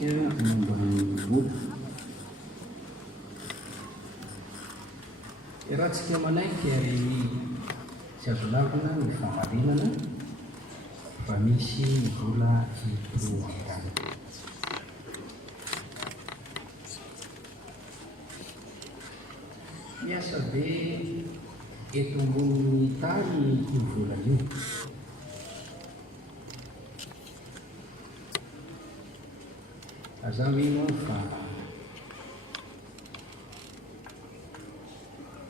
isika momba ny vola. Raha tsika manaiky ary tsy azo lavina ny famarinana fa misy vola hitrohakany. Miasa be eto ambony tany io vola io. Aza mino fa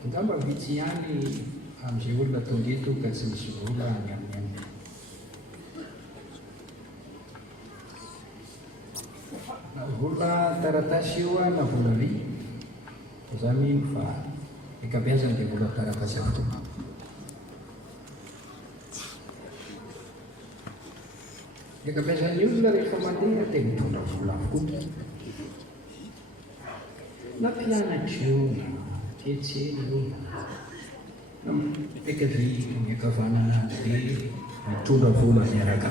angamba vitsy ihany amin'izay olona tonga eto ka tsy misy vola any amin'ny aminy. Vola taratasy io na vola vy, aza mino fa ankabeazany dia vola taratasy avokoa. Ankabeazan'ny olona rehefa mandeha dia mitondra vola avokoa. Na mpianatra io na kehitrely io na mpikavy miankavanana dia mitondra vola miaraka.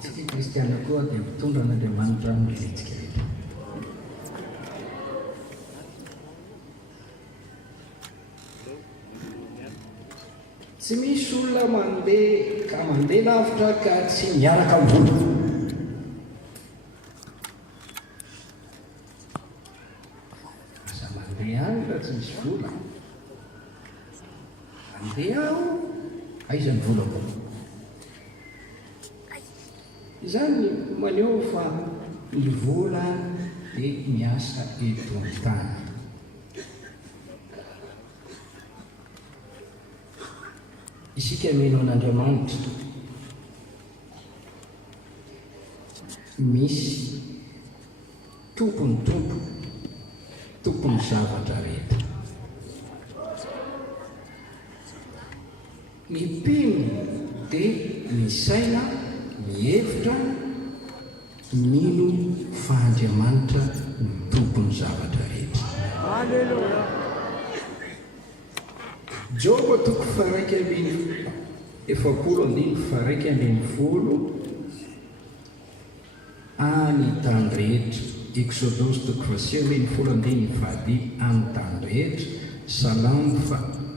Tsika kristiana koa dia mitondra n'Andriamanitra milentsika rehetra. Tsy misy olona mandeha lavitra ka tsy miaraka amin'ny vola. Asa mandeha any raha tsy misy vola. Mandeha aho, aiza ny vola koa. Izany maneho fa ny vola dia miasa eto an-tany. Isika mino an'Andriamanitra misy tompony zavatra rehetra. Ny mpino dia misaina, mihevitra mino fa Andriamanitra ny tompony zavatra rehetra. Alleluia. Joba 3:9-10 any tany rehetra. Exodus 3:9-10 any tany rehetra. Salamo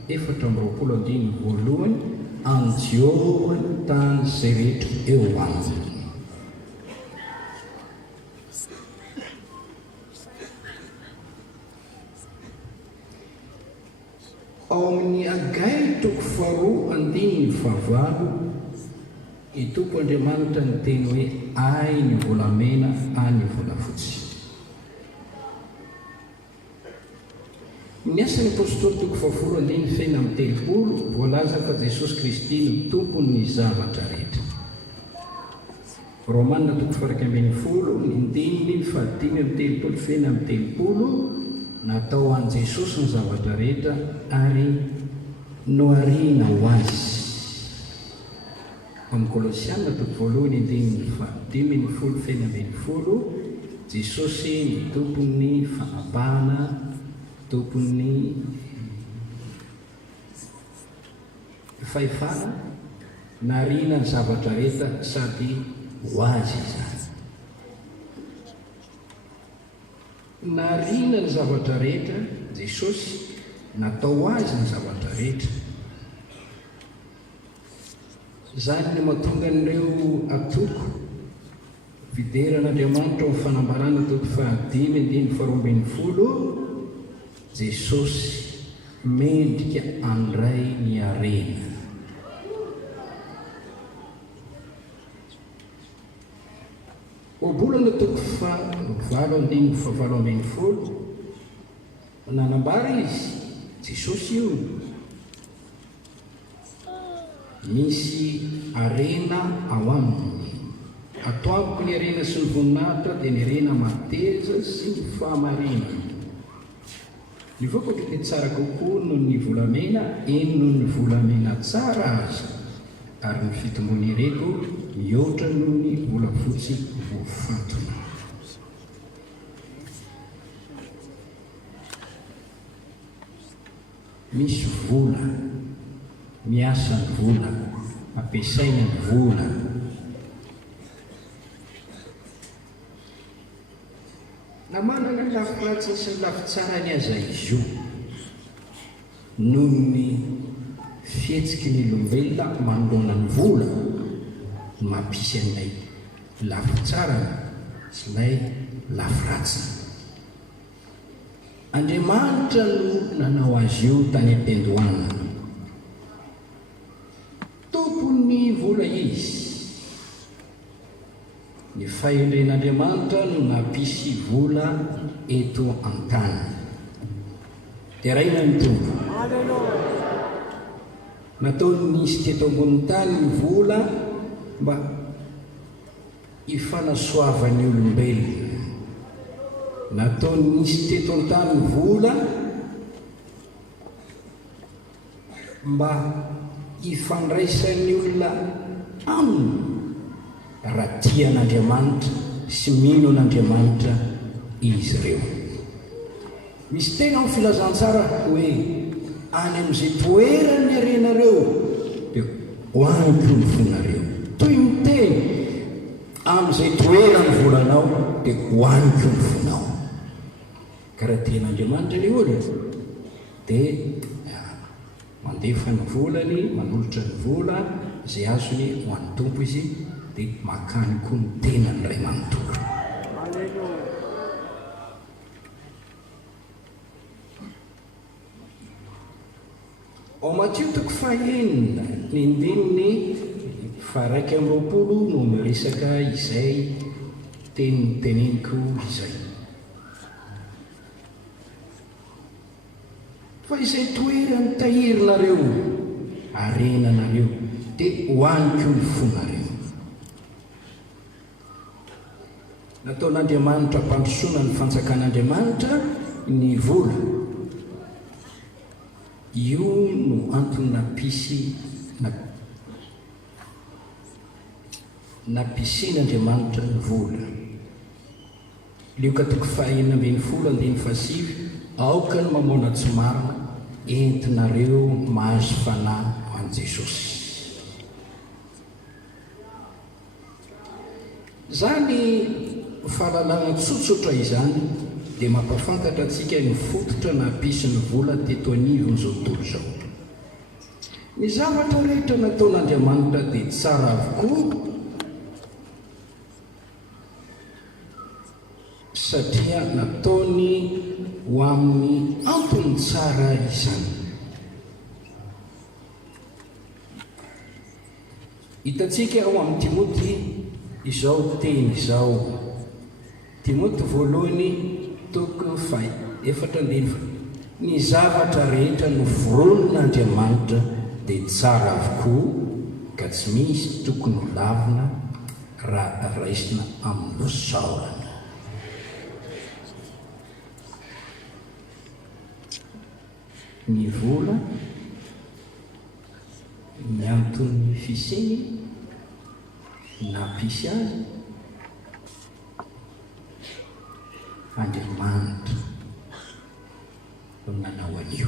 4:1 anjohany tany izay rehetra eo aminy. Ao amin'ny Agai 2:9-9 ny Tompo Andriamanitra ny teny hoe ay ny volamena, ay ny volafotsy. Ny asan'ny apôstôly 2:10 voalaza fa Jesosy Kristy ny tompon'ny zavatra rehetra. Romanina 1:10 ny dininy 5:30 natao an Jesosy ny zavatra rehetra ary noariana ho azy. Amin'ny Kolosiana 1:5-10 Jesosy ny tompon'ny fanapahana, tompon'ny fahefana, nariana ny zavatra rehetra sady ho azy izany. Nariana ny zavatra rehetra Jesosy, natao azy ny zavatra rehetra. Izany no mahatonga an'ireo atoko fideran'Andriamanitra ho fanambarana 5:12 Jesosy mendrika andray ny harena. Obolana 9:7-10 nanambara izy Jesosy io misy harena ao aminy. Atoamiko ny harena sy ny voninahitra dia ny harena mateza sy ny fahamarinana. Ny voako dia tsara kokoa noho ny volamena, eny noho ny volamena tsara azy, ary ny fitombony ireko mihoatra noho ny volafotsy voafatona. Misy vola, miasa ny vola, ampiasaina ny vola. na manana ny lafiratsiny sy ny lafitsarany aza izy io noho ny fihetsiky ny olombelona manoloana ny vola mampisy an'ilay lafitsarany sy ilay lafiratsiny. Andriamanitra no nanao azy io tany am-piandohana. Tompony vola izy. Ny fahendren'Andriamanitra no nampisy vola eto an-tany. Teraina ny tompo. Nataony nisy teto ambony tany ny vola mba hifanasoavan'ny olombelona. Nataony nisy teto an-tany ny vola mba hifandraisan'ny olona aminy raha tian'Andriamanitra sy mino an'Andriamanitra izy ireo. Misy tena amin'ny filazantsara hoe any amin'izay toerany arenareo dia hoaniko ny vonareo. Toy ny teny amin'izay toerany volanao dia hoaniko ny vonao. Ka raha tian'Andriamanitra ilay olona dia mandefa ny volany, manolotra ny vola izay azony ho an'ny tompo izy dia makany koa ny tenany iray manontolo. Ao Matteo 6:9 no miresaka izay teneniko izay. Fa izay toerany tahirinareo, arenanareo, dia hoaniko ny fonareo. Nataon'Andriamanitra mpandrosoana ny fanjakan'Andriamanitra ny vola. Io no antony nampisen'Andriamanitra ny vola. Lioka 4:9-10 aoka ny mamoana tsy marina entinareo mahazo fanahy ho an'i Jesosy. Zany fahalalana tsotsotra izany dia mampafantatra antsika ny fototra nampisy ny vola teto anivon'izao tontolo izao. Ny zavatra rehetra nataon'Andriamanitra dia tsara avokoa satria nataony ho amin'ny antony tsara izany. Hitantsika ao amin'ny Timoty izao teny izao. Timoty 1:4 ny zavatra rehetra noforonin'Andriamanitra dia tsara avokoa ka tsy misy tokony ho lavina raha raisina amin'ny losaorana. Ny vola ny antony fisiny nampisy azy Andriamanitra no nanao an'io.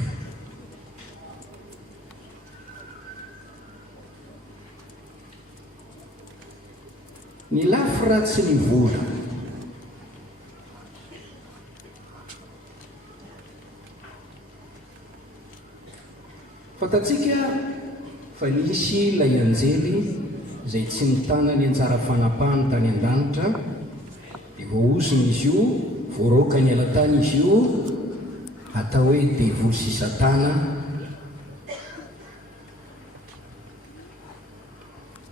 Ny lafiratsy ny vola fantatsika fa nisy ilay anjely izay tsy nitana ny anjara fanapahany tany an-danitra dia voaozony izy io, voaroaka ny alatany izy io, atao hoe devoly sy satana.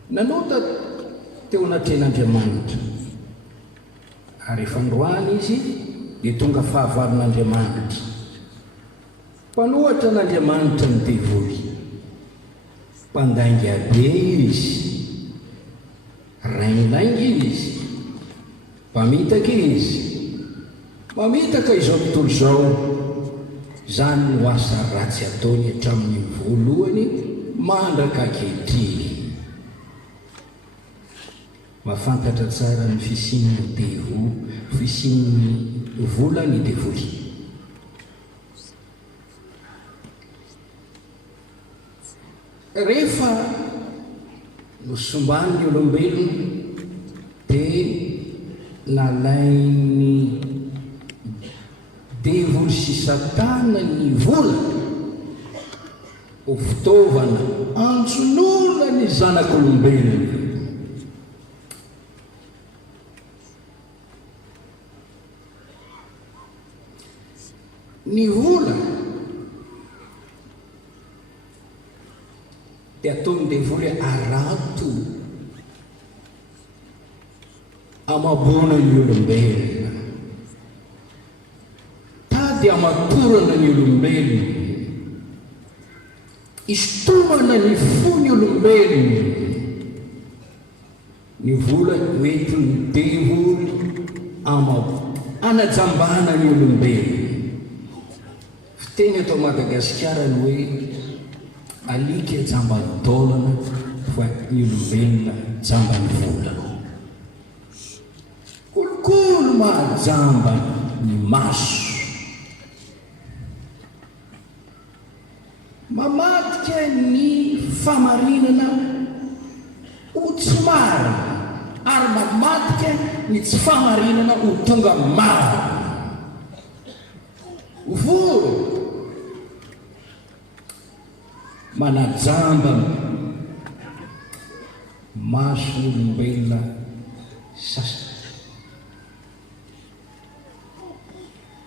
Nanota teo anatren'Andriamanitra ary efa androany izy dia tonga fahavalon'Andriamanitra. Mpanohatra n'Andriamanitra ny devoly, mpandainga be izy, rainlainga izy, mpamitaka izy, mamitaka izao tontolo izao. Zany no asa ratsy ataony hatramin'ny voalohany mandraka ankehitriny. Mafantatra tsara ny fisian'ny vola ny devoly. Rehefa nosomban'ny olombelona dia nalainy Satana ny vola ho fitaovana antsonoana ny zanak'olombelona. Ny vola dia ataony devoly arato amabona ny olombelona, tady amatorana ny olombelona, istomana ny fo ny olombelona. Ny vola hoentiny devoly anajambana ny olombelona. Fiteny atao Madagasikara ny hoe alika jambany taolana fa ny olombelona jambany vola. Kolokolo mahajamba ny maso, mamadika ny famarinana ho tsy marina ary mamadika ny tsy famarinana ho tonga marina. Vola manajamba maso olombelona sasany.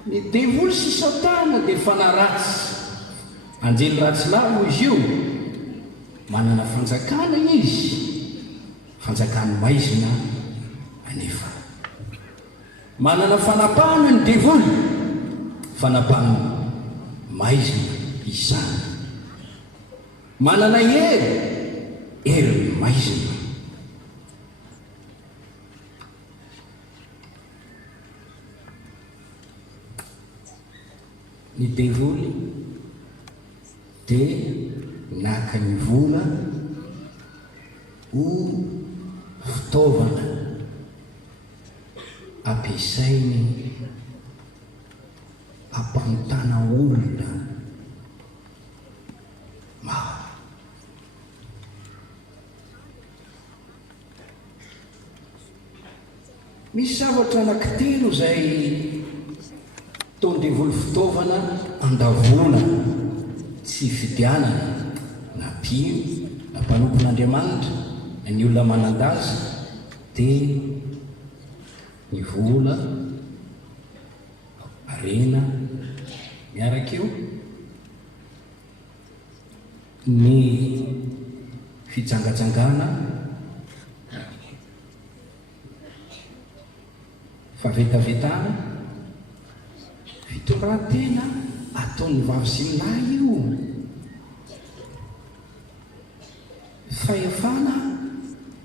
Ny devoly sy Satana dia fanaratsy, anjely ratsy lahy izy io, manana fanjakana izy, fanjakany maizina anefa manana fanapahana ny devoly, fanapahana maizina izany, manana hery maizina. Ny devoly dia naka ny vola ho fitaovana ampiasainy ampanontana olona maro. Misy zavatra anankitelo izay taon-devoly fitaovana andavona tsy fidianana na mpino na mpanompon'Andriamanitra na ny olona manan-daza dia ny vola, harena, miaraka eo ny fijangajangana, favetavetana, fitondran-tena ataon'ny vavy sy ny lahy io, fahefana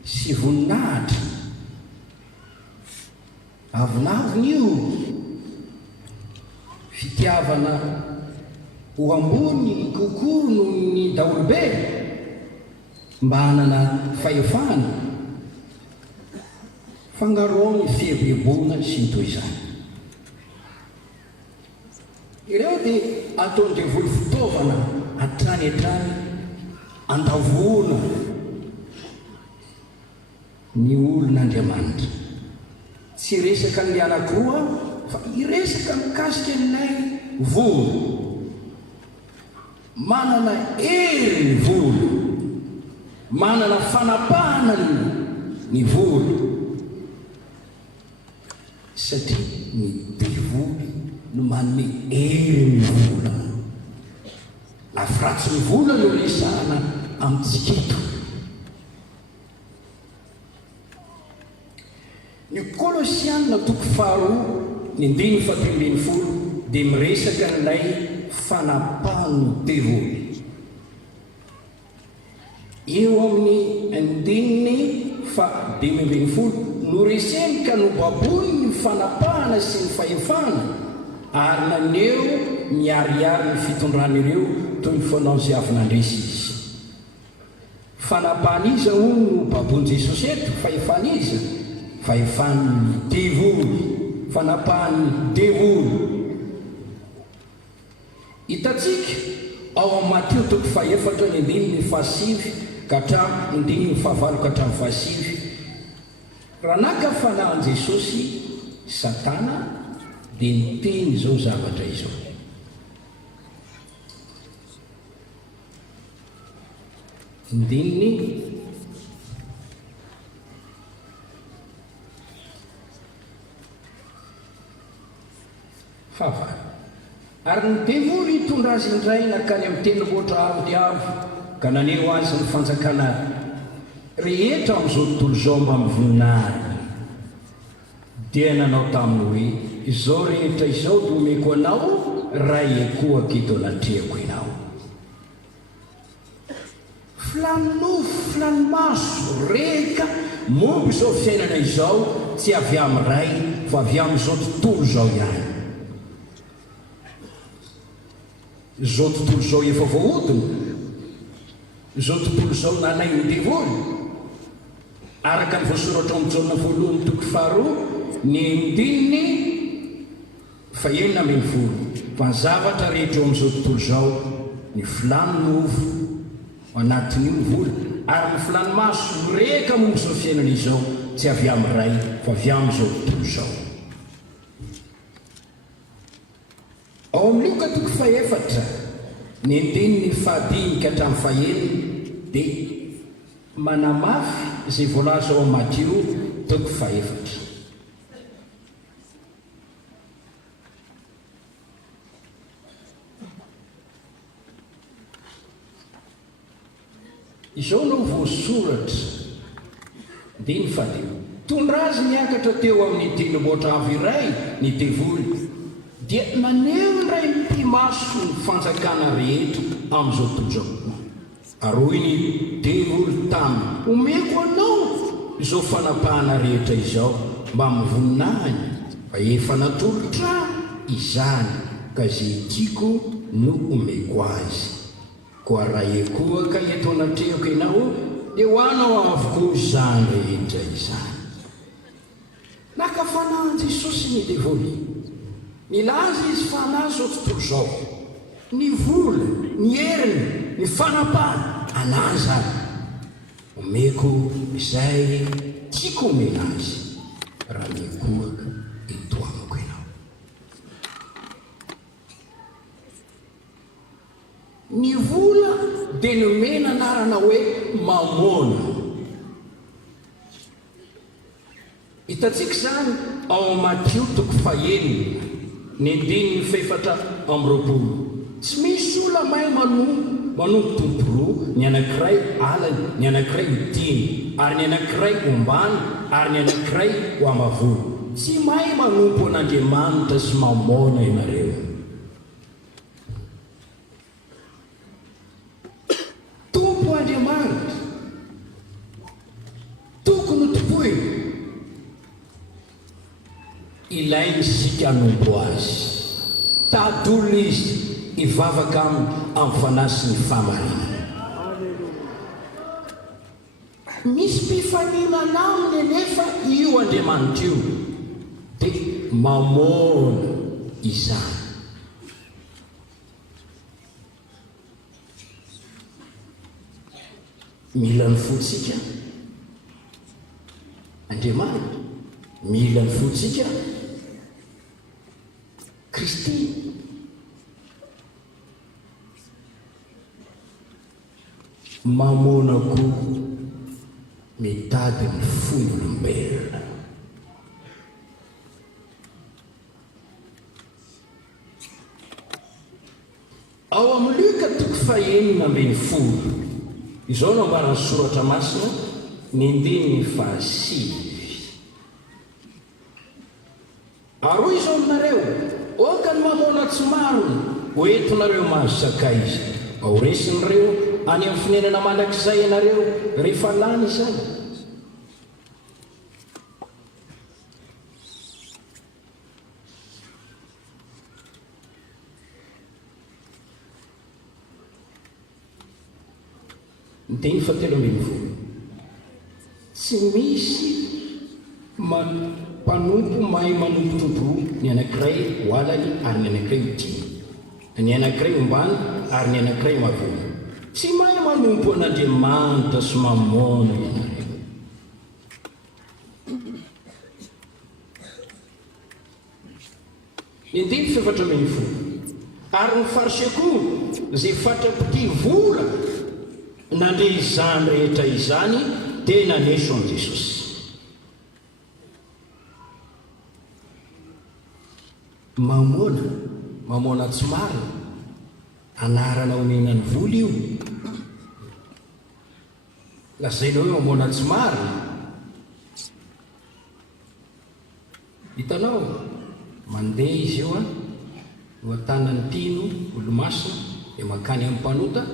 sy voninahitra, avinaviny io, fitiavana ho ambony kokoa noho ny daolobe mba hanana fahefana, fangaroany fiebebona sy ny toy izany. Ireo dia ataon-devoly fitaovana hatrany andavona ny olon'Andriamanitra. Tsy resaka ny anakiroa fa iresaka mikasika aminay vola. Manana hery ny vola, manana fanapahana ny vola, satria ny devoly no manome hery ny vola. Lafiratsy ny vola no resahana amintsika eto. Ny Kolosianina toko faharoa ny 9:10 dia miresaka n'ilay fanapahany devoly. Eo amin'ny 9:10 no reseny ka no baboy ny fanapahana sy ny fahefana ary naneo miariary ny fitondran'ireo toy ny foanao izay avy nandresy izy. Fanapahaniza hono no baboin' Jesosy eto, fahefaniza, fahefan'ny devoly, fanapahany devoly. Hitantsika ao amin'ny Mateo toko 4:1-7 ka hatramin'ny 9:7 raha naka fanahin' Jesosy Satana dia niteny izao zavatra izao: indininy fahavalo ary ny devoly hitondra azy indray nakany amin'ny tendromboatra avy avo ka naneo azy ny fanjakana rehetra amin'izao tontolo izao mba mivoninahiny dia nanao taminy hoe izao rehetra izao dia omeko anao ray ekoako eto anatrehako ianao. Filaninofo, filanimaso, reka momby izao fiainana izao tsy avy amin'ny ray fa avy amin'izao tontolo izao ihany. Izao tontolo izao efa voahodina, izao tontolo izao nanay ny devoly araka ny voasoratra amin'ny Jaona voalohany toko faharoa ny andininy fahaenina amby folo fa ny zavatra rehetra eo amin'izao tontolo izao ny filaninofo anatin'io vola ary ny filanimaso reka momby izao fiainana izao tsy avy amin'ny ray fa avy amin'izao tontolo izao. Ao amin'ny Luka toko fahaefatra ny andininy fahadimy ka hatramin'ny fahaenina dia manamafy izay voalaza ao amin'ny Matteo toko fahaefatra. Izao no voasoratra dia ny fahadimy tondra azy niakatra teo amin'ny tendromboatra avo iray ny devoly dia naneo indray mpimaso ny fanjakana rehetra amin'izao tontolo izao. Ary hoy ny devoly taminy omeko anao izao fanapahana rehetra izao mba mivoninahiny fa efa natolotra izany ka izay tiako no omeko azy. Koa raha ekoaka eto anatrehako ianao dia ho anao avokoa izany rehetra izany. Nakafanahany Jesosy ny devoly nilaza izy fa anazy izao tontolo izao ny vola, ny heriny, ny fanapahana anazy ary omeko izay tiako omena azy raha miekoaka eto amiko ianao. Ny vola dia nomena anarana hoe mamona. Hitantsika izany ao Matteo toko fahaenina ny andininy fahaefatra amby roapolo. Tsy misy olona mahay manompo tomporoa, ny anankiray alany, ny anankiray hodiny, ary ny anankiray ombany, ary ny anankiray ho amavolo. Tsy mahay manompo an'Andriamanitra sy mamona ianareo. Tompo Andriamanitra tokony ho topoina, ilainy sika hanompo azy. Tadolo izy hivavaka amin'ny fanahy sy ny fahamarinana. Misy mpifaninana aminy anefa io Andriamanitra io dia mamona izany. Mila ny fotsika Andriamanitra, mila ny fotsika Kristy. Mamonako mitady ny fon'olombelona. Ao amin'ny Luka toko fahaenina ambin'ny folo izao no ambarany soratra masina ny andininy fahasivy. Aro izao aminareo oka ny mamona tsy marony ho entonareo mahazo sakay izy. Ao resin'ireo any amin'ny finanana mandrakizay ianareo rehefa lany izany. Ny teny fahatelo ambin'ny folo. Tsy misy mpanompo mahay manompo tomporoa, ny anankiray ho alany ary ny anankiray ho dimy, ny anankiray ombany ary ny anankiray mavolo. Tsy mahay manompo an'Andriamanitra sy mamona ianareo. Ny andiny faefatra ambin'ny folo. Ary ny fariseo koa izay fatrapitia vola nandre izany rehetra izany dia naneso an' Jesosy. Mamoana tsy marina, anarana omenany voly io. Lazaina hoe mamoana tsy marina. Hitanao, mandeha izy io no atanany tino olo-masina dia makany amin'ny mpanota.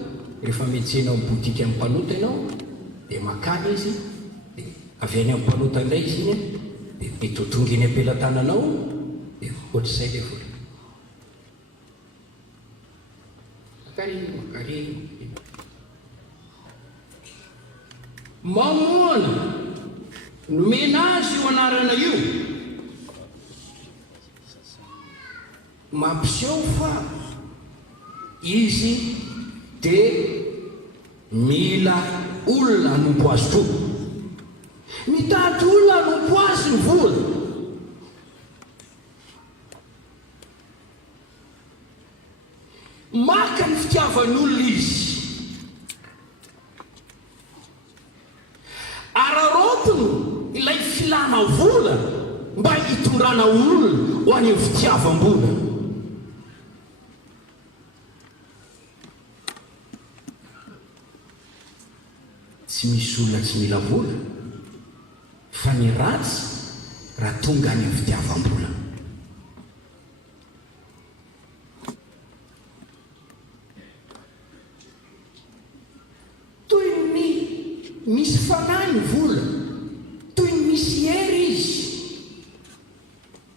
Rehefa metsena amin'ny botika amin'ny mpanota ianao dia makany izy, dia avy any amin'ny mpanota indray izy iny dia mitotonginy ampelantananao dia ohatr'izay ilay vola. Makary mamoana nomena azy io anarana io, mampiseho fa izy dia mila olona hanompo azy toa. Mitady olona hanompo azy ny vola. Maka ny fitiavan'olona izy, ararotiny ilay filana vola mba hitondrana olona ho any amin'ny fitiavam-bola. Tsy misy olona tsy mila vola, fa ny ratsy raha tonga any amin'ny fitiavam-bola. Toy ny misy fanahy ny vola, toy ny misy hery izy,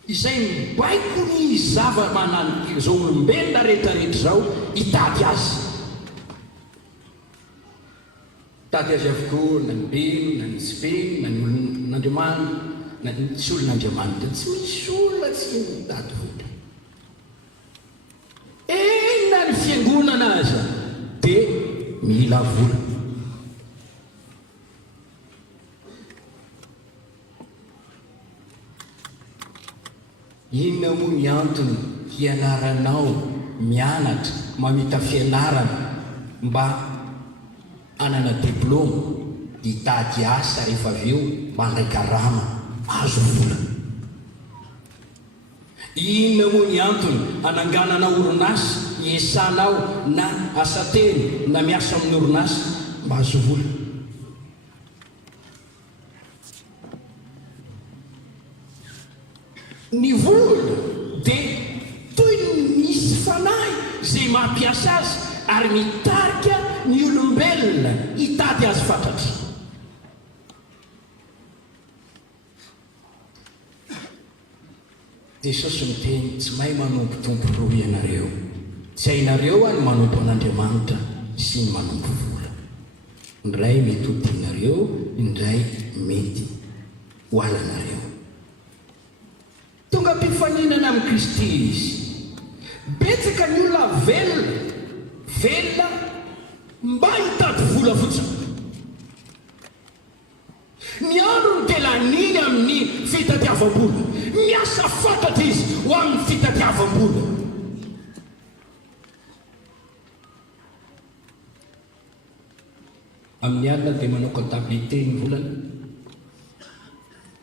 izay mibaiko ny zava-manana izao olombelona rehetrarehetra zao hitady azy. Tady azy avokoa na ny beno, na ny tsy beno, na ny olon'Andriamanitra, na ny tsy olon'Andriamanitra. Tsy misy olona tsy mitady vola. Na ny fiangonana aza dia mila vola. Inona moa ny antony hianaranao mianatra mamita fianarana mba anana diplôma, hitady asa rehefa avy eo mandray karama azo vola? Inona moa ny antony hananganana orinasa, hiesanao na asa teny na miasa amin'ny orinasa mba azo vola? Ny vola dia toy ny misy fanahy izay mampiasa azy ary mitarika ny olombelona hitady azy fantatry. Jesosy miteny tsy mahay manompo tompo roa ianareo, tsy hainareo any manompo an'Andriamanitra sy ny manompo vola. Indray mety ho tianareo, indray mety ho alanareo. Tonga am-pifaninana amin'ny Kristy izy. Betsaka ny olona velona mba hitady vola fotsiny. Ny andro ny tena niny amin'ny fitadiavam-bola, miasa fantatra izy ho amin'ny fitadiavam-bola. Amin'ny alina dia manao comptabilité ny volana.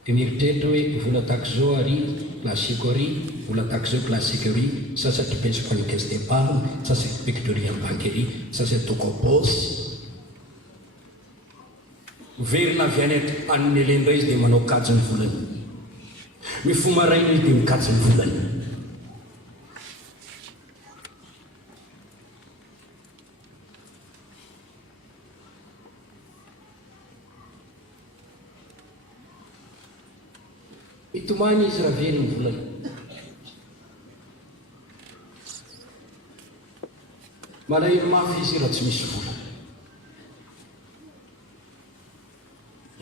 Dia mieritreritra hoe vola taxo ary klasiko ary, vola taxo klasiko ary, sasatra petsiko ny caisse d'épargne, sasatra pectoria amin'ny banquerie, sasatra toko paosy. Verina avy any amin'ny elendray izy dia manao kajy ny volany. Mifomaraina izy dia mikajy ny volany. Mitomany izy raha very ny volany. Malahelo mafy izy raha tsy misy vola.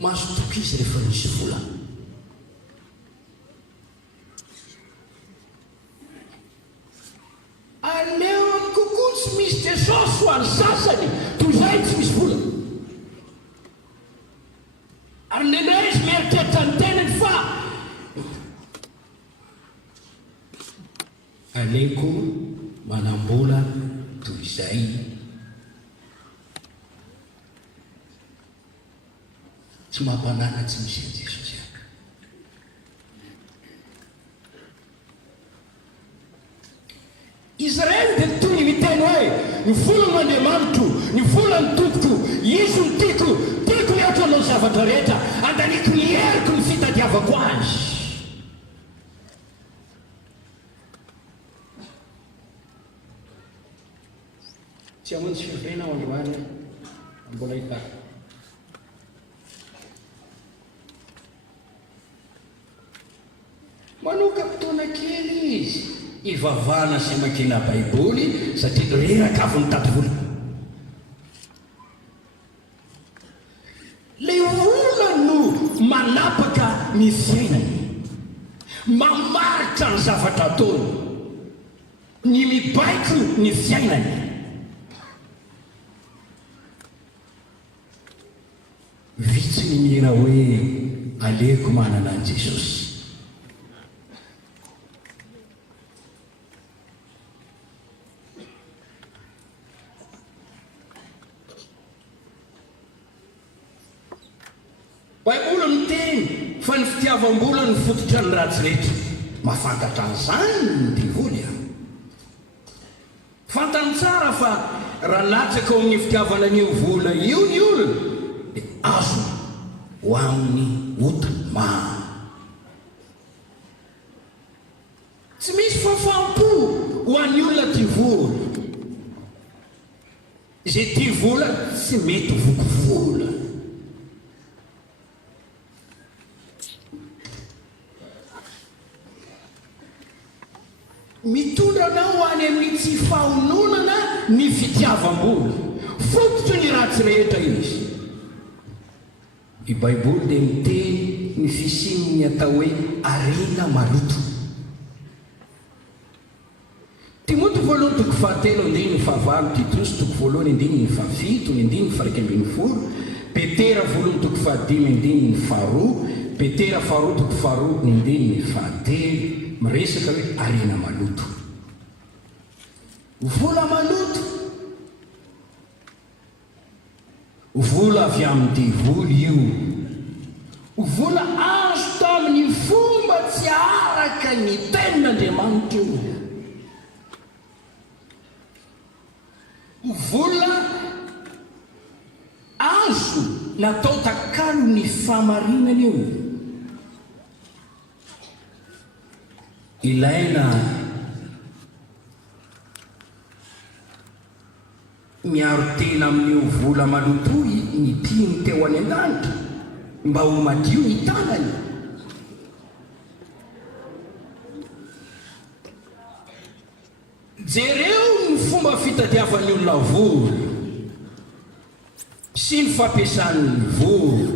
Mahazo toky izy rehefa misy vola. Aleo kokoa tsy misy Jesosy ho an'ny sasany toy izay tsy misy vola. Ary nendray izy mieritreritra ny tenany fa aleko manam-bola toy izay tsy mampananatsy misy Jesosy any. Israely dia toy ny miteny hoe ny volon'Andriamanitro, ny volan'ny tompoko, izy ny tiako ny atao anao zavatra rehetra, andaniko ny heriko ny fitadiavako azy. Tsy hamono tsy fivorena ao androany mbola hitako. Manoka fotoana kely izy ivavana sy makina baiboly satria reraka avy ny tady vola. Le vola no manapaka ny fiainany, mamaritra ny zavatra ataony, ny mibaiko ny fiainany. Vitsy ny mira hoe aleko manana an Jesosy. Baiboly miteny fa ny fitiavam-bola ny fototra ny ratsy rehetra. Mahafantatra an'izany ny divoly a. Fantany tsara fa raha latsaka ao amin'ny fitiavana an'io vola io ny olona dia azo ho amin'ny ota maro. Tsy misy fafampo ho an'ny olona tia vola. Izay tia vola tsy mety voko vola. Mitondra anao any amin'ny tsy fahononana ny fitiavam-bola, fototra ny ratsy rehetra izy. I Baiboly dia miteny ny fisininy atao hoe arena maloto. Timoty voalohany toko fahatelo andiny ny fahavalo, Titrosy toko voalohany andiny ny fahafito, ny andiny ny faha 12, Petera voalohany toko fahadimy andiny ny faharoa, Petera faharoa toko faharoa ny andiny ny fahatelo. Miresaka hoe arena maloto. Vola maloto, vola avy amin'ny divoly io, vola azo tamin'ny fomba tsy araka ny tenin'Andriamanitra io. Vola azo natao takalo ny famarinana io. Ilaina miaro tena amin'io vola maloto ny mpino teo any an-danitra mba ho madio ny tanany. Jereo ny fomba fitadiavan'ny olona vola sy ny fampiasan'ny vola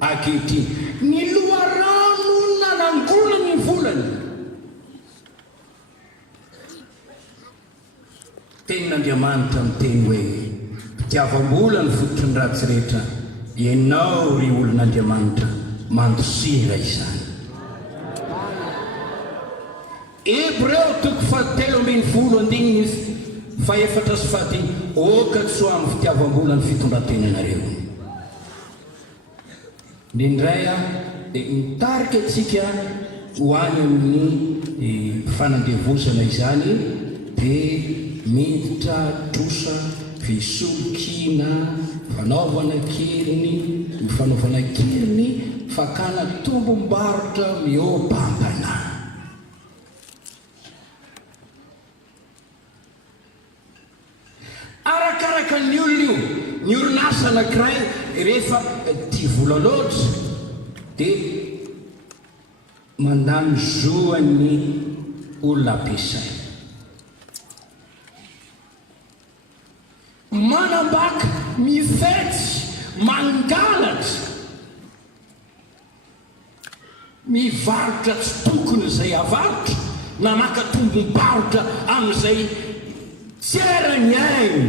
ankehitriny. Ny loharano nanangola ny volany. Tenin'Andriamanitra miteny hoe fitiavam-bola ny fototry ny ratsy rehetra, ianao ry olon'Andriamanitra mandosira izany. Hebreo toko fahatelo ambin'ny folo andiny fahaefatra sy fahadimy, oka tsy ho amin'ny fitiavam-bola ny fitondran-tenanareo. Indray dia mitarika antsika ho any amin'ny fanandevosana izany dia miditra trosa fisolokina fanaovana keliny, ny fanaovana keliny fakana tombom-barotra miopampana. Arakaraka ny olona io, ny orinasa anankiray rehefa tia vola loatra dia mandany zoan'ny olona ampiasaina. Manambaka, mifetsy, mangalatra, mivarotra tsy tokony izay avarotra, na maka tombom-barotra amin'izay tsy erany ainy.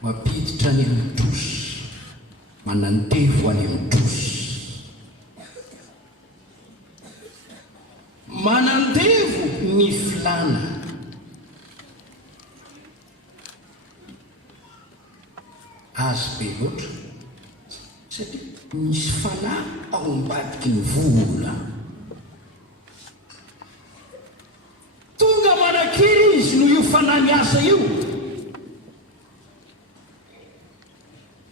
Mampiditra any amin'ny trosy, manandevo any amin'ny trosy. Manandevo ny filana. azo be loatra satria misy fanahy ao ambadiky ny vola. Tonga manakiry izy no io fanahy miasa io.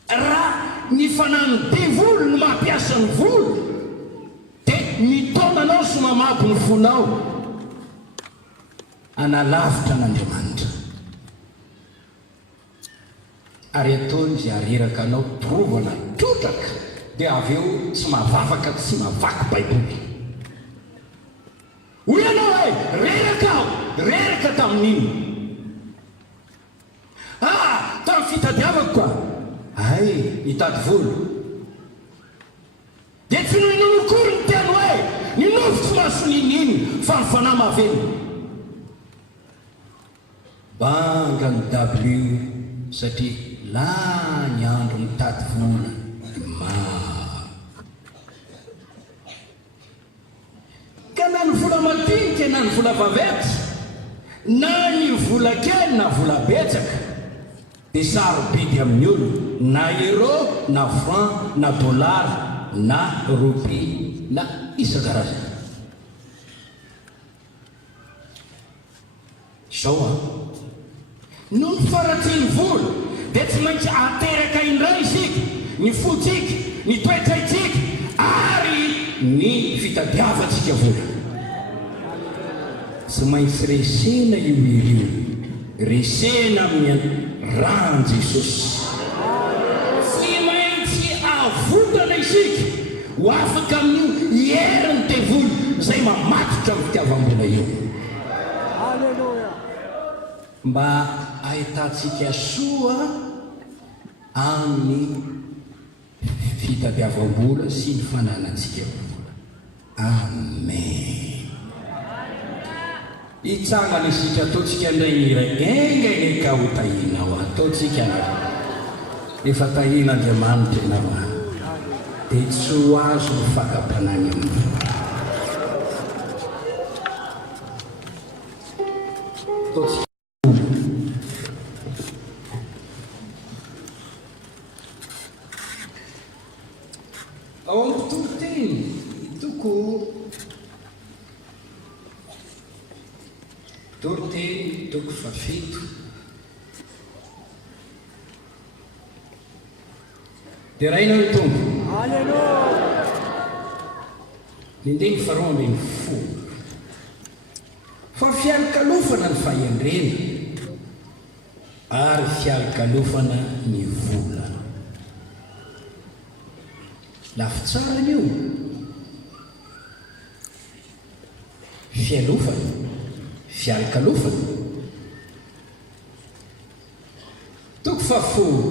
Raha ny fanahy ny devoly no mampiasa ny vola dia mitaonanao sy mamaky ny fonao analavitra an'Andriamanitra. Ary ataony izay areraka anao trovana trotraka dia avy eo tsy mavavaka tsy mavaky baiboly. Hoy ianao hoe reraka tamin'ino? Tamin'ny fitadiavako koa. Ay, hitady vola. Dia tsy noho inonokory ny teny hoe ninofotsy maso ninino fa ny fanahy mahavelona. Banga ny W satria lany andro mitady vola ka na ny vola madinika na ny vola vaventy na ny vola kely na vola betsaka dia sarobidy amin'ny olo na euro na franc na dollar na rupie na isan-karazany. Sao no ny faratsiny vola dia tsy maintsy ateraka indray isika ny fotsika ny toetraitsika ary ny fitadiavantsika vola. Tsy maintsy resena io irio, resena amin'ny rano Jesosy. Tsy maintsy avotana isika ho afaka amin'io hieriny devoly izay mamatotra amin'ny fitiavam-bola io. Mba ahitantsika soa amin'ny fitadiavam-bola sy ny fananantsika vola. Amen. Hitsangana isika ataontsika indray iray engainy ka ho tahina ho ataontsika efa tahina Andriamanitra ianao dia tsy ho azo ny fakam-panany amin'ny ataontsika. Ao amin'ny tonteny toko toroteny toko 7 dia raina ny tombo. Alleluia. Nindeny faharoa ambin'ny folo. Fa fialokalofana ny fahendrena ary fialokalofana ny vola. Lafy tsara io. Fialofana, fialokalofana. Toko fahafolo.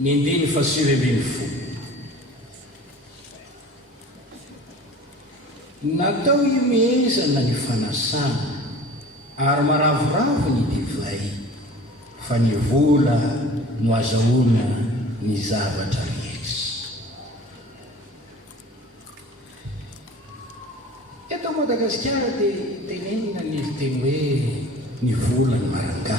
Nindeny fahasivy ambin'ny folo. Natao himezana ny fanasana ary maravoravo ny divay fa ny vola no azahoana ny zavatra rehetra. Eto Madagasikara dia tenenina ny teny hoe ny vola ny maranga.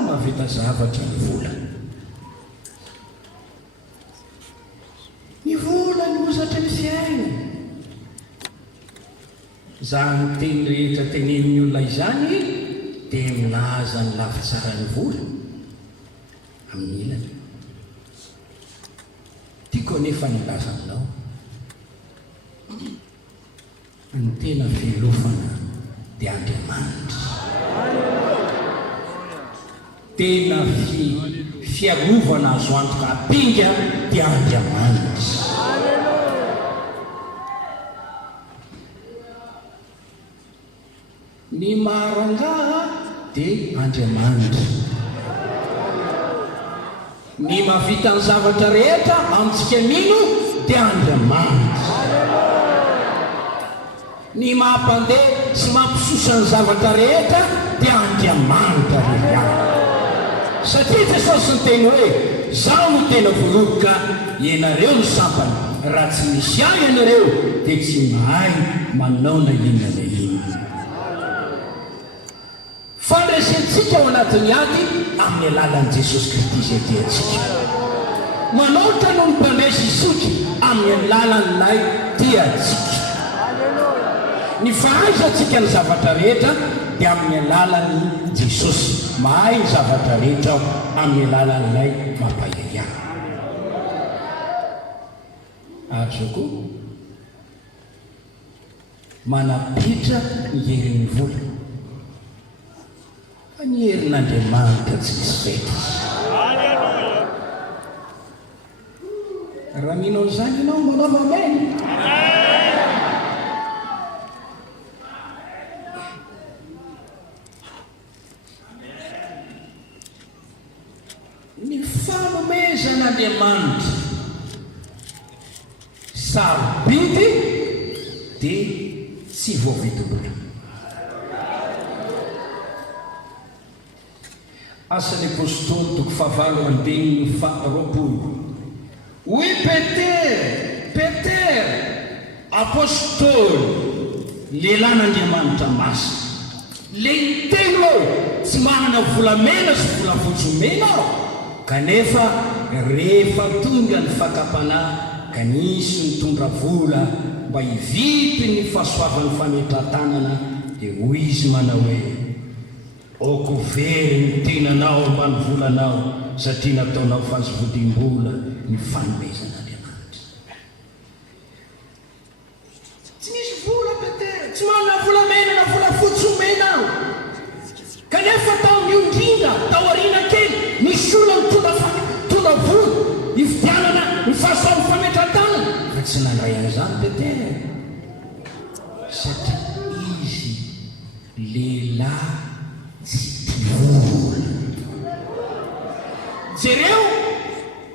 Mahavita zavatra ny vola. Ny vola ny hozatra ny fiaina. Izany teny rehetra tenenin'ny olona izany dia milaza ny lafy tsara ny vola amin'ny ilany. Tiako anefa nilaza aminao ny tena filofana dia Andriamanitra. Tena fiarovana azo antoka apinga dia Andriamanitra. Ny maharangaha dia Andriamanitra. Ny mahavita ny zavatra rehetra amintsika mino dia Andriamanitra. Ny mahampandeha sy mampisosa ny zavatra rehetra dia Andriamanitra ihany. Satria Jesosy ny teny hoe zaho no tena voaloboka, ianareo ny sampany. Raha tsy misy ahy ianareo dia tsy mahay manao na inona na inona. misy antsika ao anatiny ady amin'ny alalan'i Jesosy Kristy izay tiantsika. Manoatra no mpandresy isika amin'ny alalan'ilay tiantsika. Ny fahaizantsika ny zavatra rehetra dia amin'ny alalan'i Jesosy. Mahay ny zavatra rehetra amin'ny alalan'ilay mampahaiahia. Ary zao koa manapitra ny herin'ny vola. Fa ny herin'Andriamanitra tsy misy fety. Raha mino an'izany ianao manao amen. Ny fanomezan'Andriamanitra sarobidy dia tsy voavidim-bola. Asan'ny apôstôly toko 7:20. Oui, Peter, apôstôly, lehilahy n'Andriamanitra masina. Lehitegno tsy manana volamena sy volafotsy mena aho, kanefa rehefa tonga ny fakapanahy ka nisy mitondra vola mba hivity ny fahasoavan'ny fametran-tanana, dia hoy izy manao hoe: oko very ny tenanao ambany volanao, satria nataonao fahazovodim-bola ny fanomezan'Andriamanitra. Tsy misy vola Peter, tsy manana volamena na volafotsy omena aho, kanefa tao miondringa tao ariana kely nisy olona mitondra vola hividianana ny fahasoavan'ny fametran-tanana, fa tsy nandray an'izany Peter, satria izy lehilahy tsy tia vola. Jereo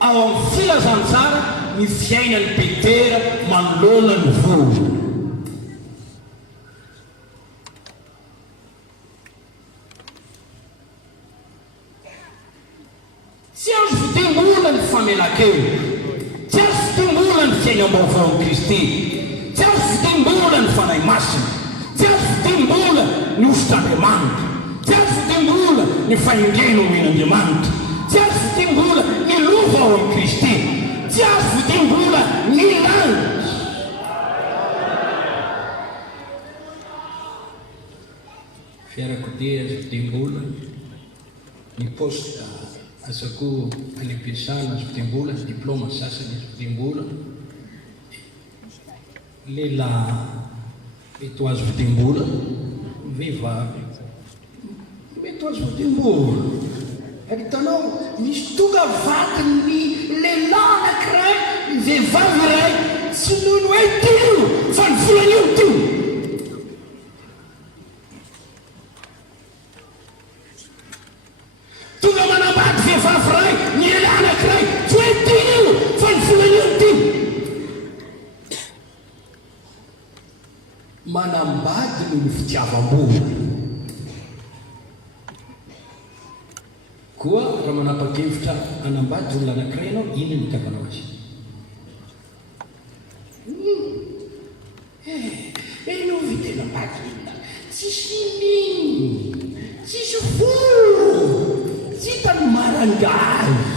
ao amin'ny filazantsara ny fiainan'ny Petera manoloana ny vola. Tsy azo fidim-bola ny famelan-keo, tsy azo fidim-bola ny fiainam-baovao Kristy, tsy azo fidim-bola ny fanahy masina, tsy azo fidim-bola ny osotr'Andriamanitra, tsy azo fidim-bola ny faingena omen'Andriamanitra, tsy azo fidim-bola ny lova ao amin'ny Kristy, tsy azo fidim-bola ny lanitra. Fiarakodia azo fidim-bola, ny poste azako alim-piasana azo fidim-bola, diplôma sasany azo fidim-bola. Lehilahy mety azo fidim-bola, vehivavy mety azo fidim-bola. Hitanao misy tonga vatiny lehilahy anankiray, vehivavy iray, tsy noho ny hoe tio fa ny volan'io tio. Tonga manambady vehivavy iray, ny lehilahy anankiray, tsy hoe tio fa ny volan'io tio. Manambady noho ny fitiavam-bola. Koa raha manapa-kevitra anambady olona anankiray ianao, ino ny itiavanao azy? Ianao vita anambady olona, tsisy nino, tsisy folo, tsy hitany marangazy.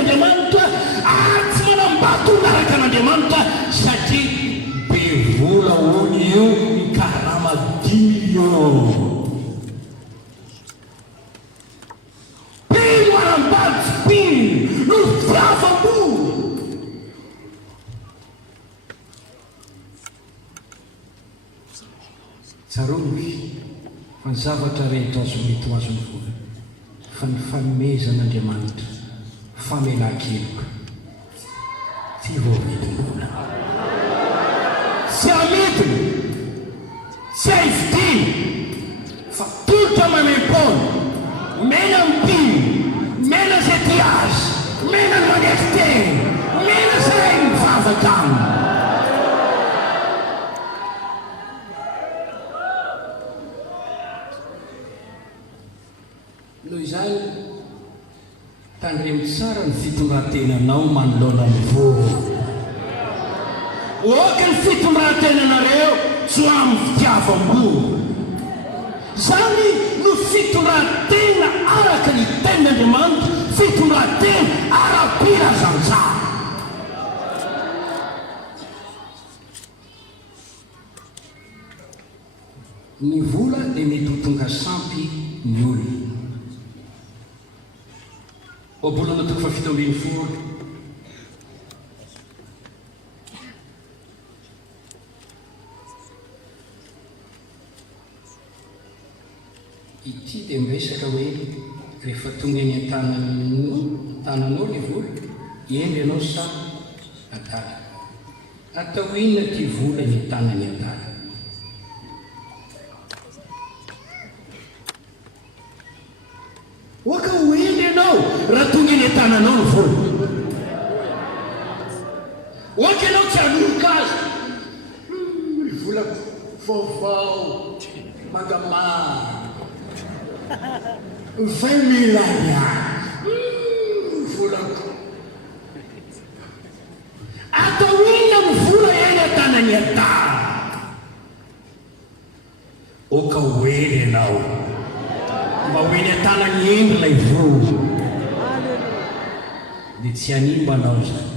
Andriamanitra ary tsy manambady olona araka an'Andriamanitra, satria be vola ony io ny karama 10 millions. Be manambady spiny no fitiavam-bola. Tsaroy fa ny zavatra rehetra azo mety ho azony vola, fa ny fanomezan'Andriamanitra famelan-keloka tsy voavidim-bola, tsy amidiny, tsy ahividiny, fa tolotra mamem-pona, mena mpiny, mena zay ty azy, mena ny mandeha teny, mena zay mivavaka aminy. Noho izany tandremo tsara ny fitondratenanao manoloana ny vola. oka ny fitondran-tenanareo tsy amin'ny fitiavam-bolo zany no fitondran-tena araka ny tenin'Andriamanitra, fitondran-tena ara-pirazantsara. Ny vola dia mety ho tonga sampy ny olona. Obolana toko fafito ambin'ny folo. Ity dia miresaka hoe rehefa tonga eny an-tananao ny vola, eny ianao sa atany. Atao inona ty vola ny an-tanany atany? Oka ho eny ianao raha tonga eny an-tananao ny vola. Oka ianao tsy hanoloka azy. Ny vola vaovao mangamara 20 000 ariary. Volako. Atao inona ny vola eny an-tanany an-tany? Oka ho eny ianao mba ho eny an-tanany eny ilay vola, dia tsy hanimba anao zany.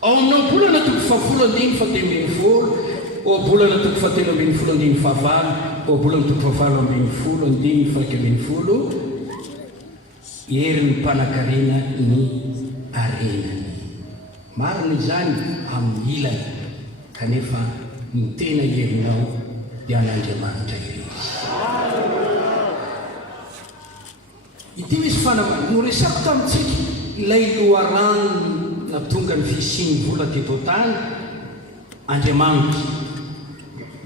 Ao aminao bolana toko fafolo andiny fatelo ambin'ny folo, ao bolana toko fatelo ambin'ny folo andiny fahavalo, ao bolana toko fahavalo ambin'ny folo andiny faika ambin'ny folo, erin'ny mpanan-karena ny arenany. Marina izany amin'ny ilana, kanefa ny tena herinao dia an'Andriamanitra irery. Ity misy fanamana no resako tamintsika ilay loharano na tonga ny fisiany vola teto tany. Andriamanitra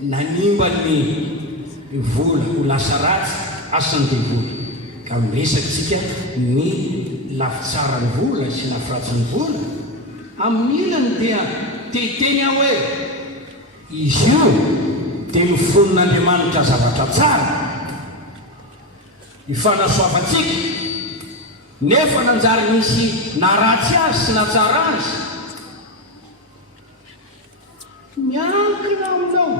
nanimba ny vola ho lasa ratsy asany dia vola, ka miresakitsika ny lafitsara ny vola sy lafiratsy ny vola. Amin'ny ilany dia teteny aho hoe izy io dia miforon'Andriamanitra zavatra tsara ifanasoavantsika, nefa nanjary misy naratsy azy sy natsara azy. Miankina aminao,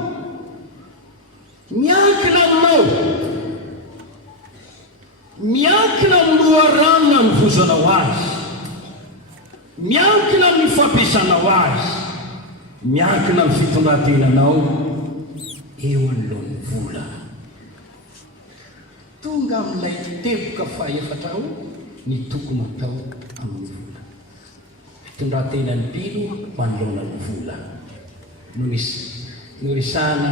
miankina aminao, miankina amin'ny loharano na mivozanao azy, miankina amin'ny fampiasanao azy, miankina amin'ny fitondran-tenanao eo anoloan'ny vola. Tonga amin'ilay teboka fahaefatra ny tokony atao amin'ny vola. Fitondran-tenan'ny mpino manoloanan'ny vola. No resahana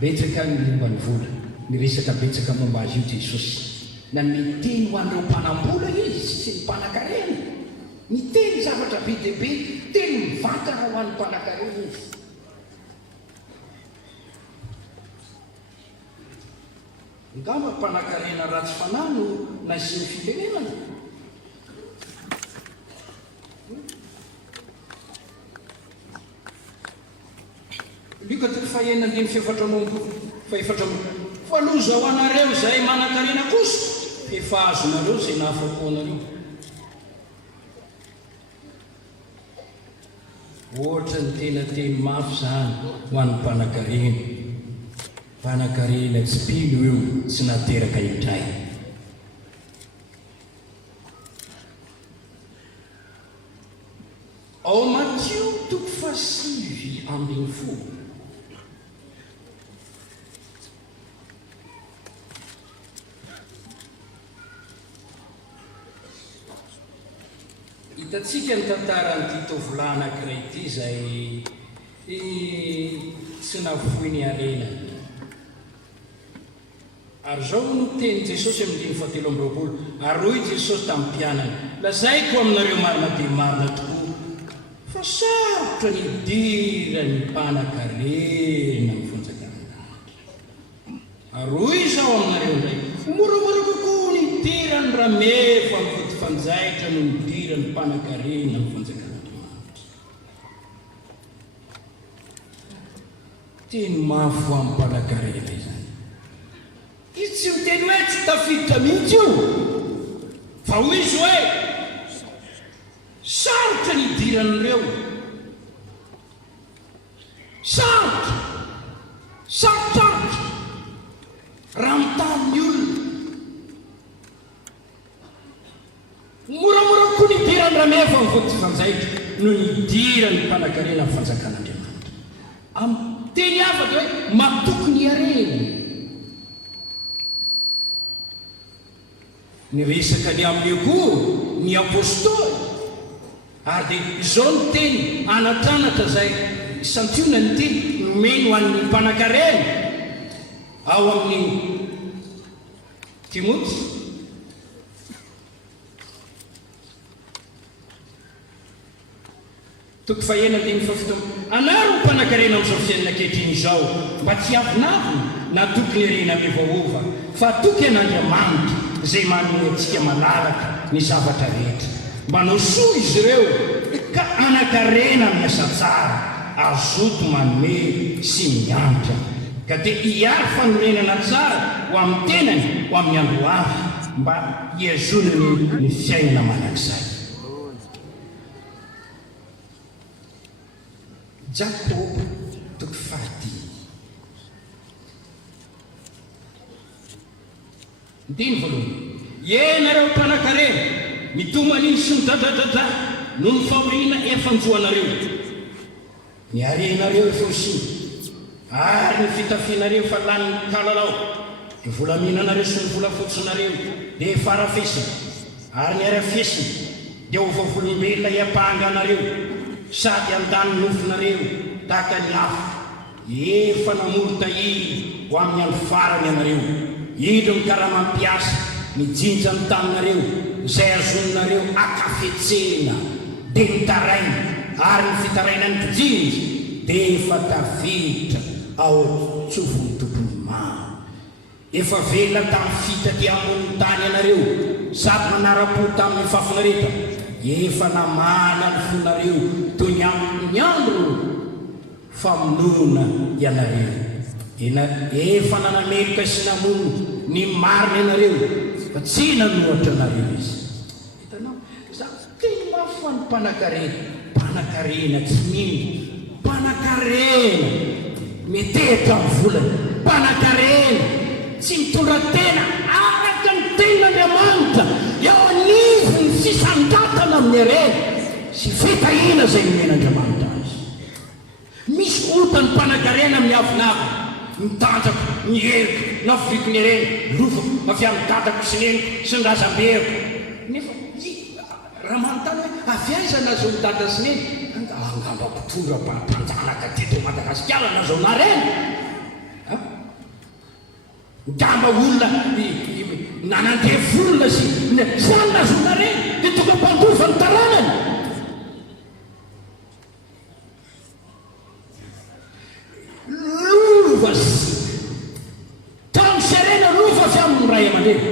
betsaka ny momba ny vola, miresaka betsaka momba azy io Jesosy. Na miteny ho an'ireo mpanam-bola izy sy ny mpanan-karena. Miteny zavatra be dia be, teny mivantana ho an'ny mpanan-karena izy. Ngamba mpanan-karena ratsy fanahy no nasiany fitenenana. Lika toko fahaenina andiny faefatra ambin'ny faloza ho anareo izay manan-karena kosa, efa azonareo izay nahafapo anareo. Ohatra ny tena teny mafy zany ho an'ny mpanan-karena. Mpanan-karena tsy mpino io tsy nateraka indray. Ao Matteo toko fahasivy ambin'ny folo. Hitatsika ny tantaran'ity tovolahy anankiray ity izay tsy navohy ny arena. Ary zao no teny Jesosy amin'ny 17 aroy Jesosy tamin'ny mpianany, lazaiko aminareo marina dia marina tokoa fa sarotra ny dira ny mpanan-karena ny fonjam-Andriamanitra. Aroy zao aminareo indray, moramora kokoa ny dira ny ramefa ny vody fanjaitra no ny dira ny mpanan-karena ny fonjam-Andriamanitra. Teny mafy ho amin'ny mpanan-karena izany. Izy tsy miteny hoe tsy tafiditra mihitsy io, fa ho izy hoe idiran'ireo sarotra raha mitamin'ny olona moramora koa nidirany raha mefa nyvoty fanjaitra no nidirany mpanakarena amin'ny fanjakan'Andriamanitra amin'ny teny afaka hoe matokony arena ny resaka ny amin'ny koa ny apôstôly ary dia izao ny teny anatranatra zay santiona ny teny nomeny ho an'ny mpanakarena ao amin'ny Timoty toko fahena teny fafitona anaro mpanakarena amin'izao fiainana ankehitriny izao mba tsy avinavina na tokony arena mivaova fa toky an'Andriamanitra izay manome antsika malalaka ny zavatra rehetra manao soa izy ireo ka anakarena miasa tsara azoto manome sy miantra ka dia hiary fanorenana tsara ho amin'ny tenany ho amin'ny andro avy mba hiazonany ny fiainana manakizay. Jakoba toko fahatelo ndiny voalohany ienareo mpanakarena mitomaniny sy ny dradradradra no ny fahoriana efanjoanareo ny arenareo efosiny ary ny fitafianareo fa lany kalalao ny volaminanareo sy ny volafotsonareo dia farafesina ary ny arafesina dia ho vavolombelona hiapahanganareo sady andany nofinareo tahaka ny hafa efa namorota iny ho amin'ny andro farany ianareo indro ny karaha mampiasa mijinja ny taninareo izay azonareo akafetsena dia nitaraina ary ny fitaraina ny mpijinja dia efa tafiditra ao tsofony tompony maro efa velona tamin'ny fitaty ambony tany ianareo sady manara-po tamin'ny fafinareta efa namana ny fonareo toy ny amin'ny andro famonona ianareo efa nanameloka sy namono ny marina ianareo fa tsy nanohatra anareo izy hitanao za teny mafy fa ny mpanakarena tsy mino mpanakarena metehitra amin'ny volana mpanakarena tsy mitondra tena araka ny ten'Andriamanitra eo anivony fisandrantana amin'ny arena sy fitahina zay nomen'Andriamanitra azy misy otany mpanakarena miavinava mitanjako mieriko na fiviko ny arena lovako avy amin'ny dadako sy neniko sy ny razamberiko nefa raha manontany hoe avy aiza nazao ny dada sy neny angamba mpitondra mpanjanaka teto Madagasikara nazao narena ngamba olona nanandeha volona sy zany nazao narena dia toka mpandova ny taranany lova sy tamy serena lova avy amin'ny ray aman-dreny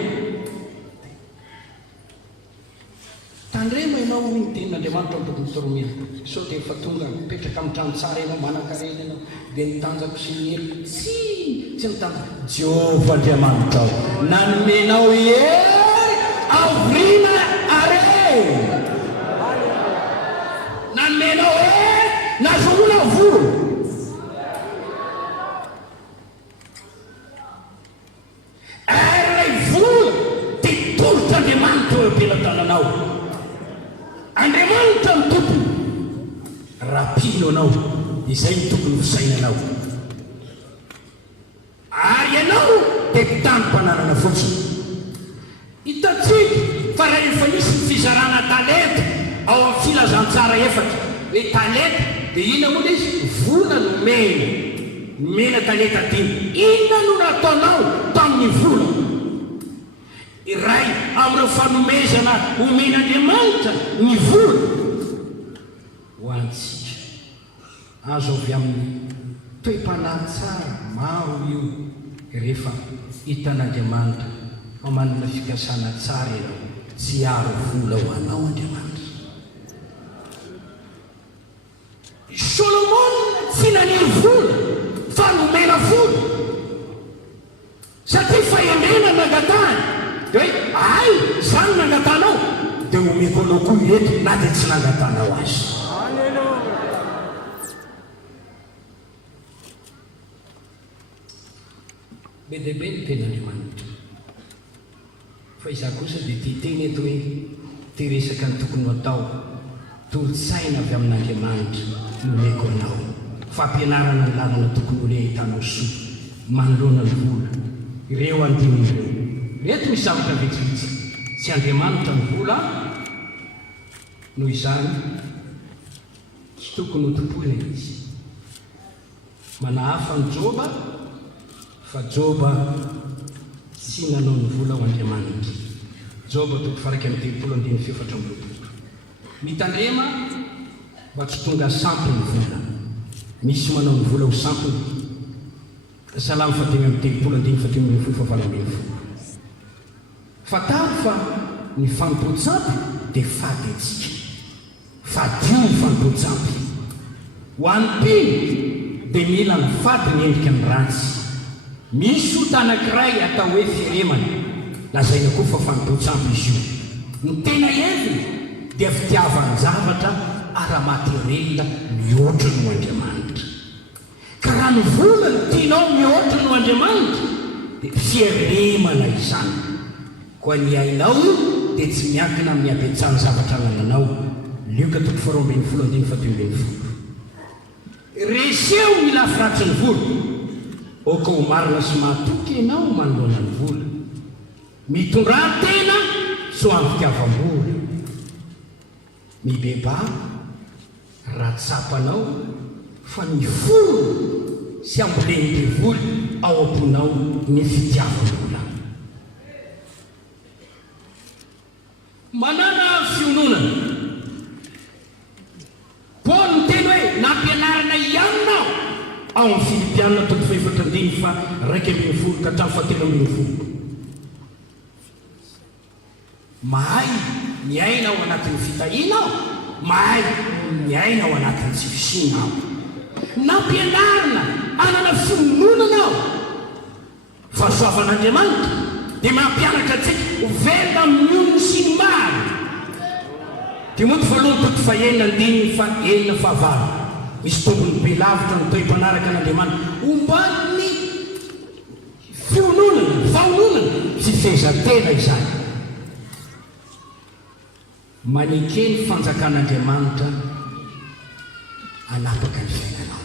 tandrema ianao ny tenin'Andriamanitra ny tokony toromena sao dia efa tonga mipetraka amin'ny trano tsara ianao manan-karena ianao dia nitanjako sy nyhery tsy nitanjaka Jehovah Andriamanitra ao nanomenao hery avrina are nanomenao hery nazoona volo ray vola dia tolotra Andriamanitra eo ampelantananao Andriamanitra ny tompony rapino anao izay ny tokony fisainanao ary ianao dia mpitany-pananana fotsiny hitatsika fa raha efa nisy ny fizarana talenta ao amin'ny filazantsara efatra hoe talenta dia ina moa izy vola no mena talenta dimy inona no nataonao tamin'ny vola iray amin'ireo fanomezana omen'Andriamanitra ny vola ho antsika azo avy amin'ny toe-panahy tsara maro io rehefa hitan'Andriamanitra ao manana fikasana tsara ianao tsy aro vola ho anao Andriamanitra Solomon tsy naniry vola fa nomena vola satria fahendrena nangatany dia hoe ay zany nangatanao dia omeko anao koa eto na dia tsy nangatanao azy be dehibe ny ten'andriamanitra fa izaho kosa dia tia teny eto hoe teresaka ny tokony ho atao tolotsaina avy amin'andriamanitra nomeko anao fampianarana ny lalana tokony ole hitanao soa manoloana ny vola ireo andinireo reto misy zavatra vitsivitsy tsy andriamanitra ny vola noho izany tsy tokony ho topoina izy manahafa ny joba fa joba tsy nanao ny vola ho andriamanitra joba toko faraky amin'ny telopolo andiny fefatra amby roapolo mitandrema mba tsy tonga sampy ny vola misy manao ny vola ho sampy salamy fateny amin'ny telopolo andiny fateny amin'ny folo fa valo ambin'ny folo fataro fa ny fanompontsampy dia fady atsika fadio ny fanompontsampy ho an'ny mpino dia mila ny fady ny endrika ny ratsy misy ota anankiray atao hoe firemana lazaina koa fa fanompontsampy izy io ny tena eviny dia fitiavany zavatra ara-materiela mihoatra no andriamanitra ka raha ny vola ny tianao mihoatra no andriamanitra dia firemana izany koa ny ainao dia tsy miankina amin'ny ampetsany zavatra anananao lioka toko faroambin'ny folo andiny fatembin'ny folo reseo mila firatsy ny vola oka ho marina sy mahatoky ianao manoloana ny vola mitondran-tena so amin'ny fitiavam-bola mibeba ratsapanao fa ny folo sy amboleny vola ao amponao ny fitiavam-bola manana fiononana Paul ny teny hoe nampianarana ianao ao amin'ny Filipianina toko faefatra andiny fa raiky ambin'ny folo ka hatramin'ny fahatelo ambin'ny folo mahay miaina ao anatin'ny fitahiana ao mahay miaina ao anatin'ny tsy fisina ao nampianarana anana fiononana ao fahasoavan'andriamanitra dia mampianatra antsika hovelona amin'ny onony sy ny mary Timoty voalohany toko fahenina andiny fa enina fahavalo misy tombony be lavitra ny toe-mpanaraka an'andriamanitra ombany fiononana fahononana sy fehezantena izany manekeny fanjakan'andriamanitra anapaka ny fiainanao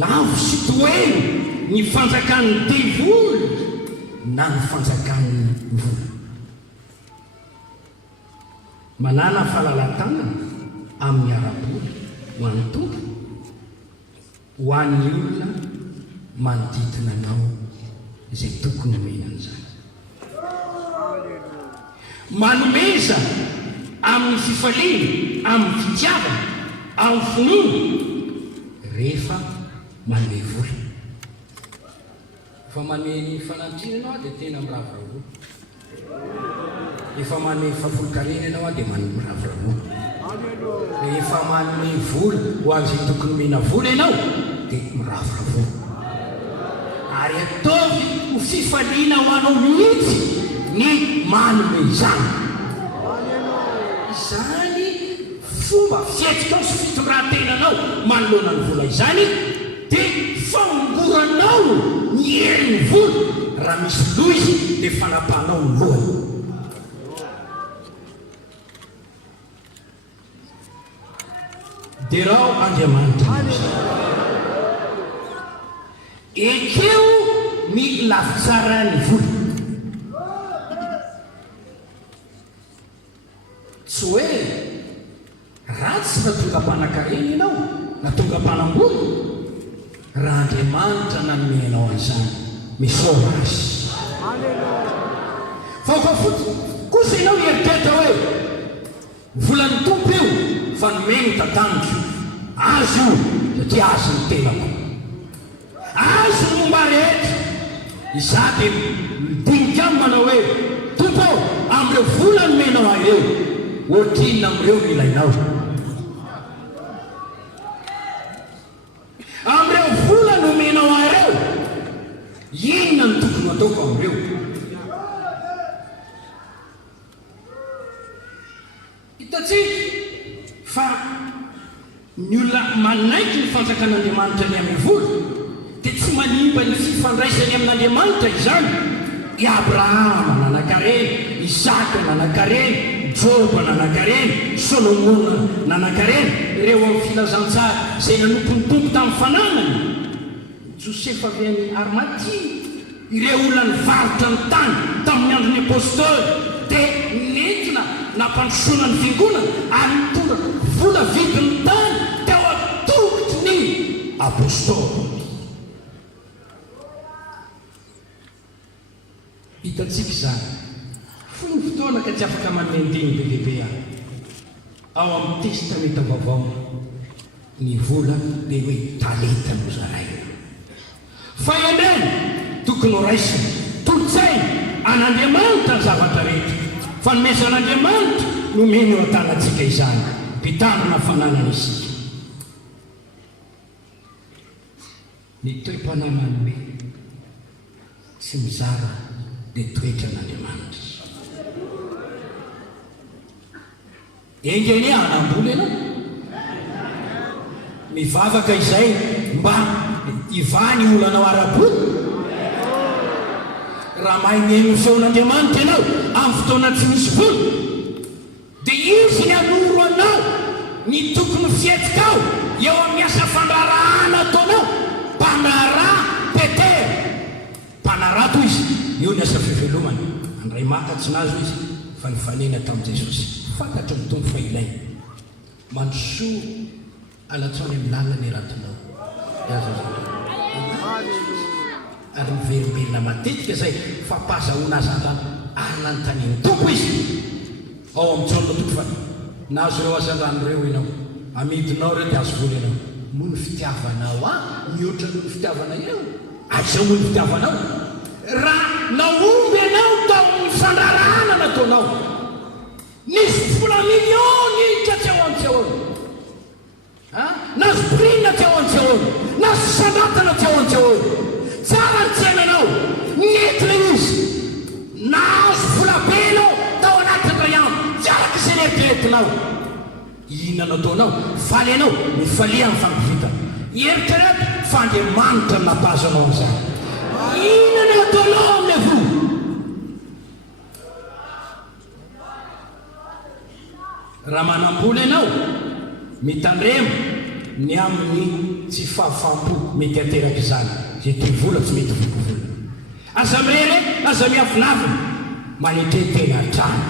lavo sy toeny ny fanjakan'ny devoly na ny fanjakan'ny vola manana fahalalantanana amin'ny ara-bola ho an'ny tompo ho an'ny olona manodidina anao izay tokony homenan'izany manomeza amin'ny fifaliana amin'ny fitiavana amin'ny finoana rehefa manome vola fa manome fanampiana ianao dia tena miravoravo efa manome fafolo-karena ianao dia manome miravoravo rehefa manome vola ho an'izay tokony omena vola ianao dia miravoravo ary ataovy ho fifaliana ho anao mihitsy ny manome izany izany fomba fietsikao sy fitondratenanao manoloana ny vola izany dia fangoranao ny herin'ny vola raha misy loha izy dia fanapahanao ny lohany dia raho andriamanitra ekeo ny lafitsarany vola tsy hoe ratsy na tonga mpanan-karena ianao na tonga mpanam-bola raha andriamanitra nanomenao an'izany misaoma azy fa fotsy kosa ianao hieritreritra hoe volan'ny tompo io fa nomeny tataniko azy io satria azy ny tenako azy ny momba rehetra iza dia midinika aminy manao hoe tompo amin'ireo vola nomenao aireo ohatrinona amin'ireo milainao amin'ireo vola nomenao aireo inona ny tokony ataoko amin'ireo hitatsika fa ny olona manaiky ny fanjakan'Andriamanitra ny amin'ny vola dia tsy manimba ny fifandraisany amin'Andriamanitra izany. I Abrahama nanankareny, Isaka nanankareny, Joba nanankareny, Solomona nanankareny, ireo amin'ny filazantsara izay nanompon'ny tompo tamin'ny fananany. Josefa avy any Arimatia, ireo olona nivarotra ny tany tamin'ny andron'ny apôstôly dia nentina nampandrosoana ny fiangonana ary mitondra vola vidin'ny tany teo atokotry ny apôstôly. Hitantsika izany foy ny fotoana ka tsy afaka manendiny be lehibe any ao amin'ny testamenta vaovao ny vola dia hoe talenta no zaraina. Fa ianeny tokony ho raisina tolotsaina an'Andriamanitra ny zavatra rehetra, fa nomezan'Andriamanitra nomeny eo an-tanantsika izany, mpitanana fananana isika. Ny toe-panahy manome tsy mizara dia toetra n'Andriamanitra. Engeny anambola ianao mivavaka izay mba ivany olanao ara-bola. Raha mahay mihaino feon'Andriamanitra ianao amin'ny fotoana tsy misy vola dia izy ny anoro anao ny tokony fihetikao eo amin'ny asa fandrarahana ataonao. Mpanarà Petera, mpanarà toy izy, io ny asa fivelomany. Andray makatsy nazo izy fa nifanena tamin'i Jesosy. Fantatro ny tompo fa ilainy mandrosoa alatsony amin'ny lalana ratonao ary mivelombelona matetika zay fa mpazahoana azy an-drano ary nanontaniany tompo izy ao amin'ny tsaona tompo fa nazo ireo azy an-drano ireo ianao, amidinao ireo dia azo vola ianao. Moa ny fitiavanao mihoatra noho ny fitiavana eo, aizao moa ny fitiavanao. Raha naomby ianao tao amin'ny fandrarahana nataonao, nisy vola miliony ka tsy ao an-tsehoana, nazo prina tsy ao an-tsehoana, nazo sandatana tsy ao an-tsehoana. Tsara ny tsainanao nentina izy, nazo vola be anao tao anatin'ny ray andro tsy araka izay neritreretinao. Inona nataonao? Faly ianao mifalia amin'ny fampividana. Eritrereto fa Andriamanitra no nampazo anao amin'izany. Inona nataonao amin'ny vola? Raha manam-bola ianao mitandremo ny amin'ny tsy fahafaham-po mety ateraka izany, zay toy vola tsy mety vola. Aza mirere, aza miavinavina manetretena trano,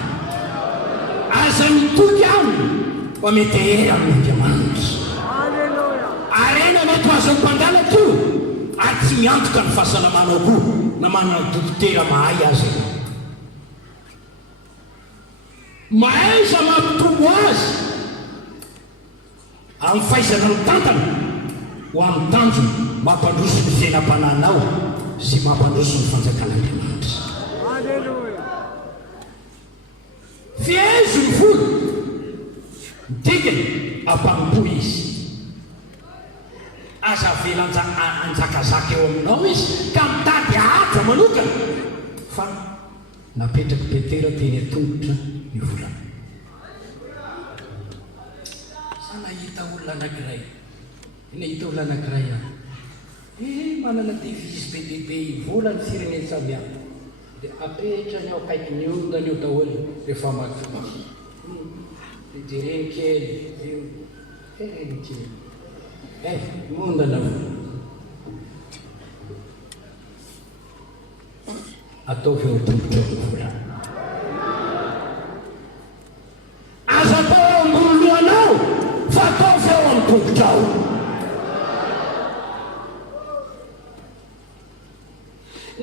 aza mitoky aminy fa mety hery amin'Andriamanitra. Arena mety ho azo mpangalatra io ary tsy miantoka ny fahasalamanao koa na manana dokotera mahay azy. Mahaiza mampitombo azy amin'ny fahaizana ny tantana ho amin'ny tanjony mampandroso ny fiainam-pananao sy mampandroso ny fanjakan'Andriamanitra. Fiezo ny vola dikany ampampo izy, aza avela anjakazaka eo aminao izy ka mitady aja manokana. Fa napetraky Petera teny an-tongotra ny vola. Sa nahita olona anankiray, nahita olona anankiray manana devizy be lehibe vola ny fireneny samihafa dia apetrany ao akaiky ny ondany eo daholo rehefa maky. Jereny kely, jereny kely, mondana ataovy eo tombotra ny vola. Aza atao eo ambony lohanao fa ataovy eo amin'ny tombotrao.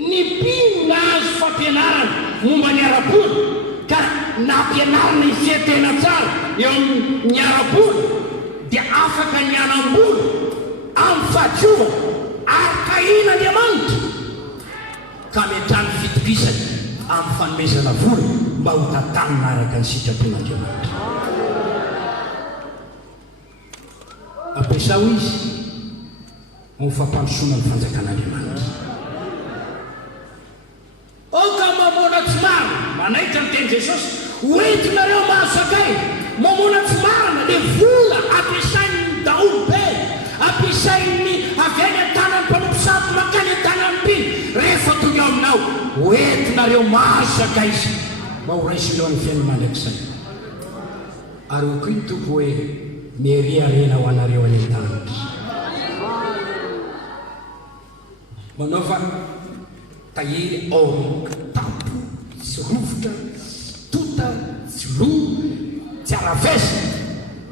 Ny mpino azo fampianarana momba ny ara-bola ka nampianarana izay tena tsara eo amin'ny ara-bola dia afaka ny anam-bola amin'ny fahadiovana ary kahin'Andriamanitra ka metrany fitokisany amin'ny fanomezana vola mba ho tantanina araka ny sitrapon'Andriamanitra. Ampiasao izy amin'ny fampandrosoana ny fanjakan'Andriamanitra. Oka mamona tsy marina, manaitra ny teny Jesosy, hoentinareo mahasakay mamona tsy marina dia vola ampiasainy sainy avy any an-tanany mpanomposato makany an-tanany mpiny rehefa tonga aminao oentinareo masaka izy mba ho raisy ilo any fiaino mandrakizay ary ho koa ny tompo hoe miariarena ho anareo any an-tanitra manaova tahiry aoroka tapo tsy rovotra tota tsy lo tsy aravesa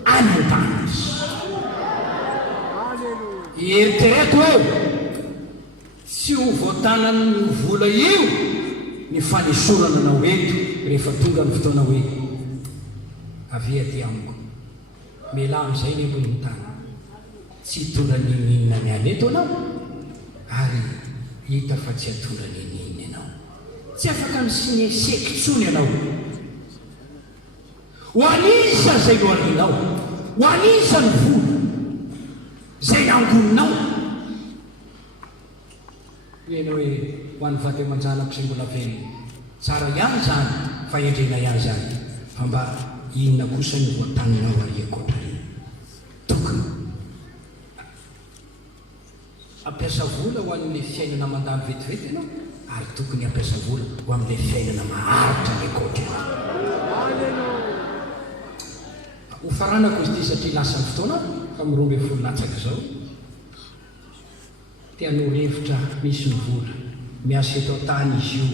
any an-tanitra eritrereto eo tsy ho voatanany ny vola io ny fanesorana nao eto rehefa tonga ny fotoana hoe avea ty amiko mela am'izay ny amboniny tany tsy hitondra ninina ny aleto anao ary hita fa tsy hatondra ninina ianao tsy afaka misinesekitsony ianao ho anisa zay loarinao ho anisa ny vola zay angoninao ianao hoe ho an'ny vaty aman-janako zay mbola velona tsara ihany zany fa endrena ihany zany fa mba inona kosa ny voatanynao ariekotrany tokony ampiasa vola ho an'le fiainana mandany vetivety ianao ary tokony ampiasa vola ho amin'le fiainana maharitra rekotra ho faranako izy ty satria lasa ny fotoana fa mirombe folo-latsaka zao tianao hevitra misy ny vola miasa eto tany izy io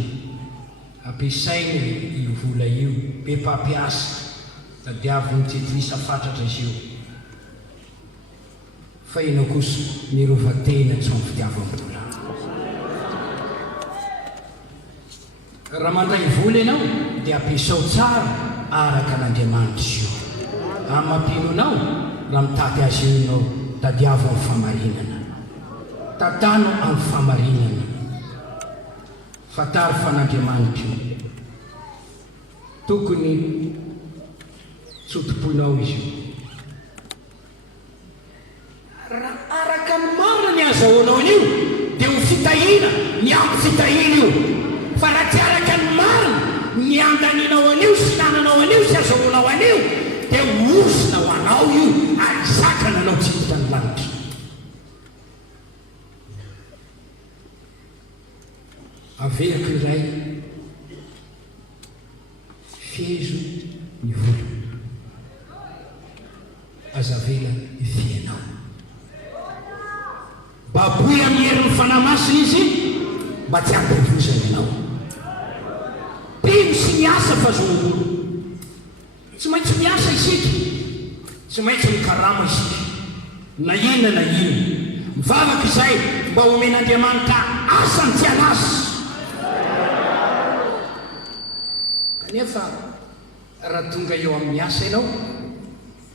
ampiasainy io vola io be mpampiasa da diaviny tsidrisa fatratra izy io fa ianao kosa mirovatena tsy amin'ny fitiavam-bola raha mandray vola ianao dia ampiasao tsara araka an'Andriamanitra izy io amampino anao raha mitapy azy io ianao da diavo amin'ny famarinana tatano amin'ny famarinana fatary fa n'Andriamanitra io tokony tsotopoinao izy io raha araka ny marina ny azahoanao an'io dia ho fitahina ny ampy fitahina io fa raha tsy araka ny marina ny andaninao an'io sy nananao an'io sy azahoanao an'io dia osina ho anao io ary zakana anao tsy hita ny lanitra averiko iray fezo ny vola azavela fianao baboy amin'ny herin'ny fanamasina izy mba tsy ampivozana ianao pino sy miasa fa zombolo tsy maintsy miasa isika tsy maintsy mikarama isika na inona mivavaka izay mba homen'Andriamanitra asany tsy anasy kanefa raha tonga eo amin'ny asa ianao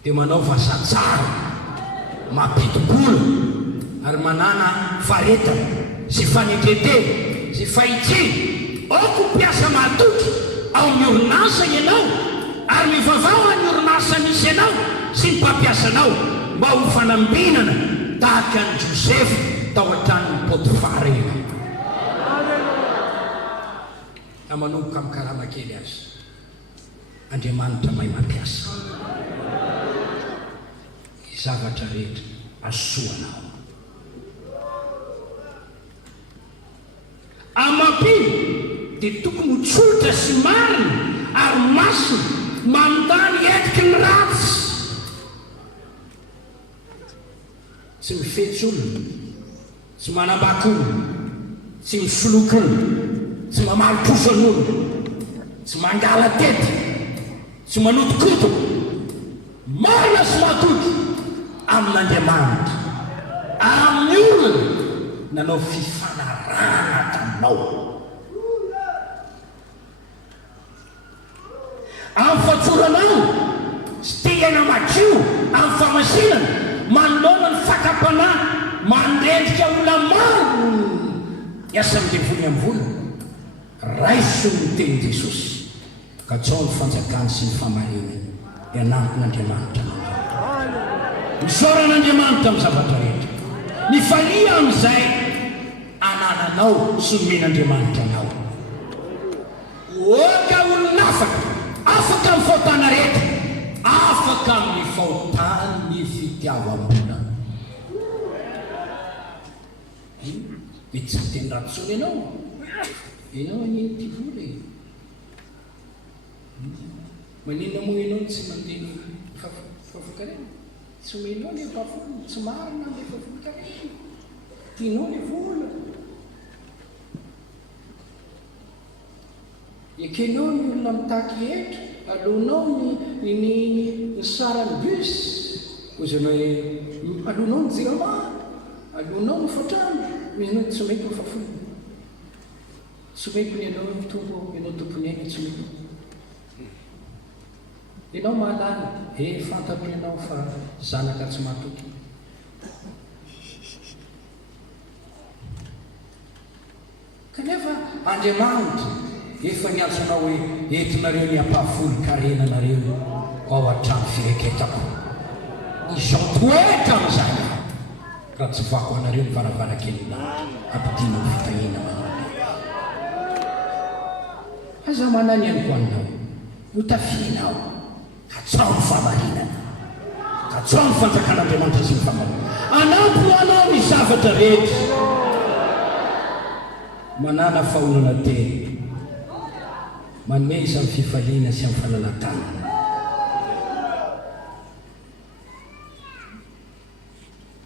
dia manao vasa tsara mampidi-bola ary manana faretana sy fanetretena sy fahitsiny aoko mpiasa matoky ao amin'ny orinasa ianao ary mivavao any orinasa misy ianao sy ny mpampiasanao mba ho fanambinana tahaka ny Joseph tao an-tranon'ny Potifara io na manomboka amin'ny karama kely azy Andriamanitra mahay mampiasa zavatra rehetra asoanao amampino dia tokony ho tsolitra sy marina ary masina mandany etiky ny ratsy tsy mifetsy olona tsy manambaka olona tsy misoloky olona tsy mamalo-poso an'olona tsy mangala tety tsy manotokoto marina sy matoky amin'Andriamanitra amin'ny olona nanao fifanarana taminao amin'ny fatsoranao sy tehana makio amin'ny famasinana manolona ny fakapana mandrendrika olona maro iasa midevony amin'ny vola raiso ny teny Jesosy ka tsao ny fanjakany sy ny famarinana dia nampon'Andriamanitra misoran'Andriamanitra amin'ny zavatra rehetra ny falia amin'izay anananao sy nomen'Andriamanitra anao oka olona afaka amin'ny fahotana rehetra afaka amin'ny fahotany ny fitiavam-bola tsy miteny ratsony ianao aniny ty vola e maninona moa ianao tsy manteny favokarena tsy omenao le fafolo tsy marina le favokarena tianao le vola ekenao ny olona mitaky etra alonao ny sarany bus ozanao hoe alonao ny jirama alonao ny fatrano ianao tsy omeko ny fafolo tsy omeko ny ianao mitombo ianao tompony aina tsy omeko ianao mahalala fantatro ianao fa zanaka tsy matoky kanefa Andriamanitra efa niantsonao hoe entinareo ny ampahafolo karenanareo ao an-trano fireketako izantoetra amin'izany raha tsy vako anareo ny varavarakelyna ampidina ny fitahina manao aza manany ihany ko aminao ho tafianao katsao ny famarinana katsao ny fanjakan'Andriamanitra sy ny famarinana anampy anao ny zavatra rehetra manana faolana teny manome izy amin'ny fifaliana sy amin'ny falalatana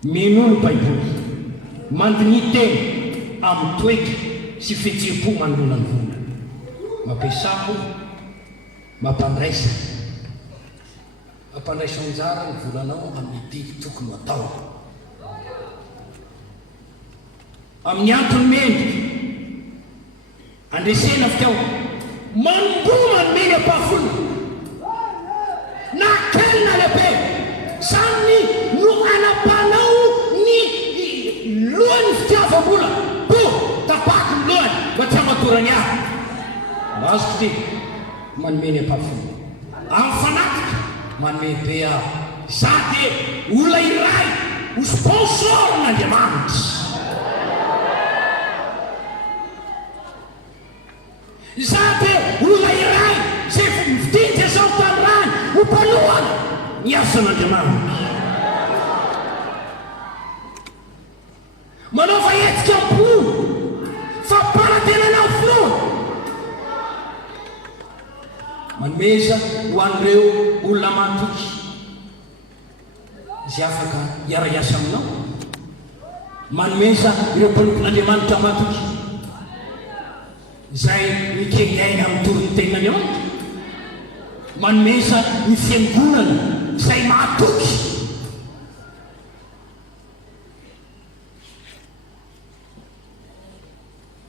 mino ny baiboly mandiny teny amin'ny toeky sy fihetsem-po manolona ny vola mampiasako mampandraisa anjara ny volanao amin'ny didy tokony atao amin'ny antony mendrika andresena fitao manomboa manome ampahafolo na kely na lehibe zany no anapanao ny lohany fitiavam-bola tapaky ny lohany mba tsy amatorany ahy azoko ty manome ny ampahafolo amin'ny fanatika manome be aho za dia olona iray ho sponsorn'Andriamanitra za dia olona iray zay mifitindry zao tany rany ho mpalohana ny asan'Andriamanitra manao vahetika am-polo fa mpanatenanao filoha manomeza ho an'ireo olona matoky zay afaka hiara-iasa aminao manomeza ireo mpanompon'Andriamanitra matoky zay mikegnaina amin'ny torony tenany ao manomeza ny fiangonana zay matoky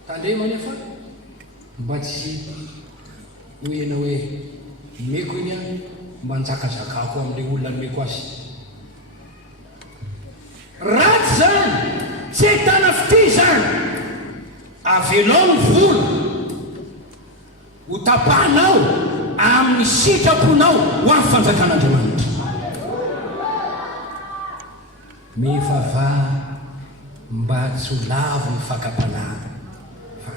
tandre manefa mba tsy ho ianao hoe meko iny a mba njakazakako amin'ilay olona nomeko azy ratsy zany tsy ahitana fity zany avelao ny vola ho tapahanao amin'ny sitraponao ho amin'ny fanjakan'Andriamanitra mivavaha mba tsy ho lavo ny fakapanahy fa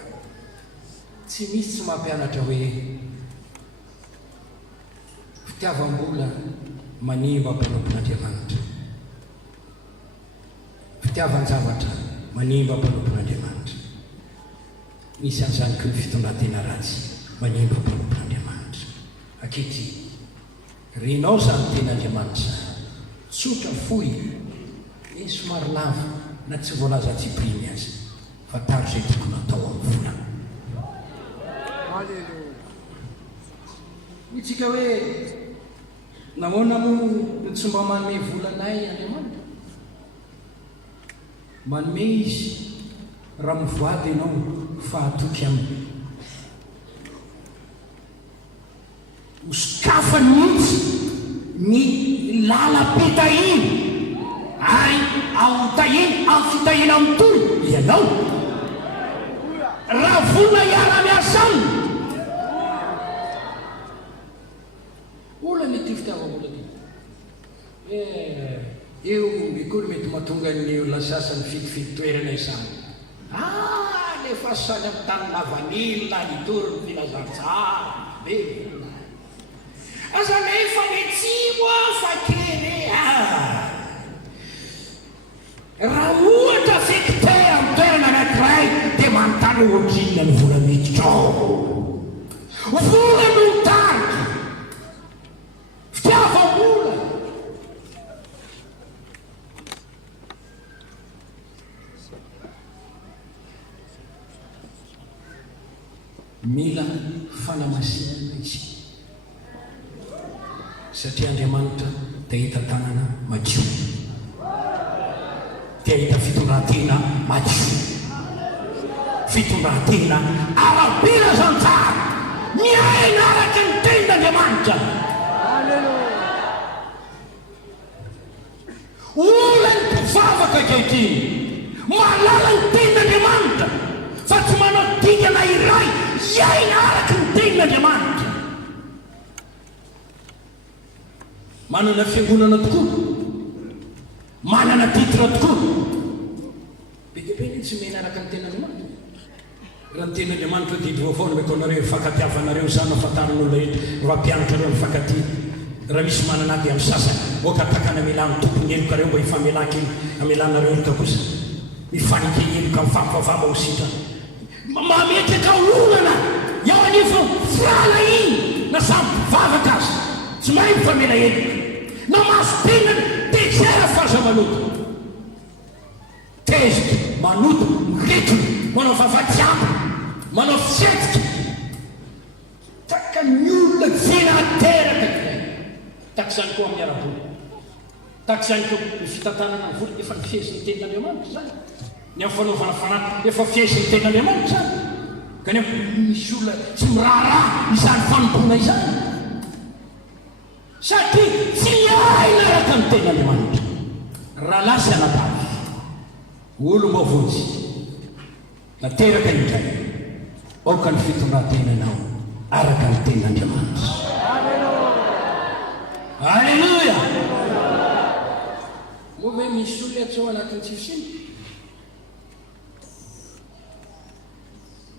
tsy misy tsy mampianatra hoe fitiavam-bola manimba mpanompon'Andriamanitra fitiavan-javatra manimba mpanompon'Andriamanitra misy an'izany ko ny fitondran-tena ratsy manimba mpanompon'Andriamanitra akety renao zany ten'Andriamanitra tsotra fohy eny somary lava na tsy voalaza tsy primy azy fa taro zay tokony atao amin'ny vola itsika hoe nahoana moa ny tsy mba manome volanay Andriamanitra manome izy raha mivoady ianao fahatoky aminy hosokafa mihitsy ny lala-pitahiny ay ao tahiny amin'ny fitahina amin'ny tolo ianao raha vola iara-miasa aminy olana ty fitiavam-bola ty eo ikoly mety mahatonga ny olona sasany fitifidy toerana izany lefa sany amin'ny tany lavanilina nitory ny filazantsara be aza nefa metsimo fa kely raha ohatra fekite amin'ny toerana anankiray iray dia manontany ohatrinona ny vola miditra ao. Vola no tarika fitiava-bola. Mila fanamasinana izy satria Andriamanitra dia hita tanana madio, dia hita fitondran-tena madio, fitondran-tena ara-bila zantsara miaina araka ny tenin'Andriamanitra. Olany mpivavaka ankehitriny mahalala ny tenin'Andriamanitra fa tsy manao dingana iray iaina araka ny tenin'Andriamanitra. Manana fiangonana tokoa, manana titra tokoa, be tsy mena araka ny tenin'Andriamanitra. Raha ny tenin'Andriamanitra didy vaovao mety anareo fankatiavanareo zany afantaran'olona rehetra raha-mpianatra reo ny fankatia. Raha misy manana dia amin'ny sasany oka takana milany tompony eloka reo mba hifamelaka iny amelanareo eloka kosa mifanike eloka mifampavava ho sitrana mametraka olonana eo anefa frala iny na samy mpivavaka azy tsy mahay mifamela eloka na maso tenany tezera faza manoto tezitra manoto miretiny manao vavatiamba manao fisetika taka ny olona venateraka taka izany koa amin'ny ara-bola, taka izany koa ny fitantanana ny vola efa ny fiezin'ny tenin'Andriamanitra zany, ny amin'ny fanaovana fanahy efa fiezin'ny tenin'Andriamanitra zany. Kanefa misy olona tsy miraharaha izany fanompona izany satria tsy aina araka ny tenin'Andriamanitra. Raha lasy anatavy olo mavotsy nateraka indray aoka ny fitondran-tenanao araka ny tenin'Andriamanitra. Alleluia! Moa hoe misy olona atsao anatin'ny tsifosiny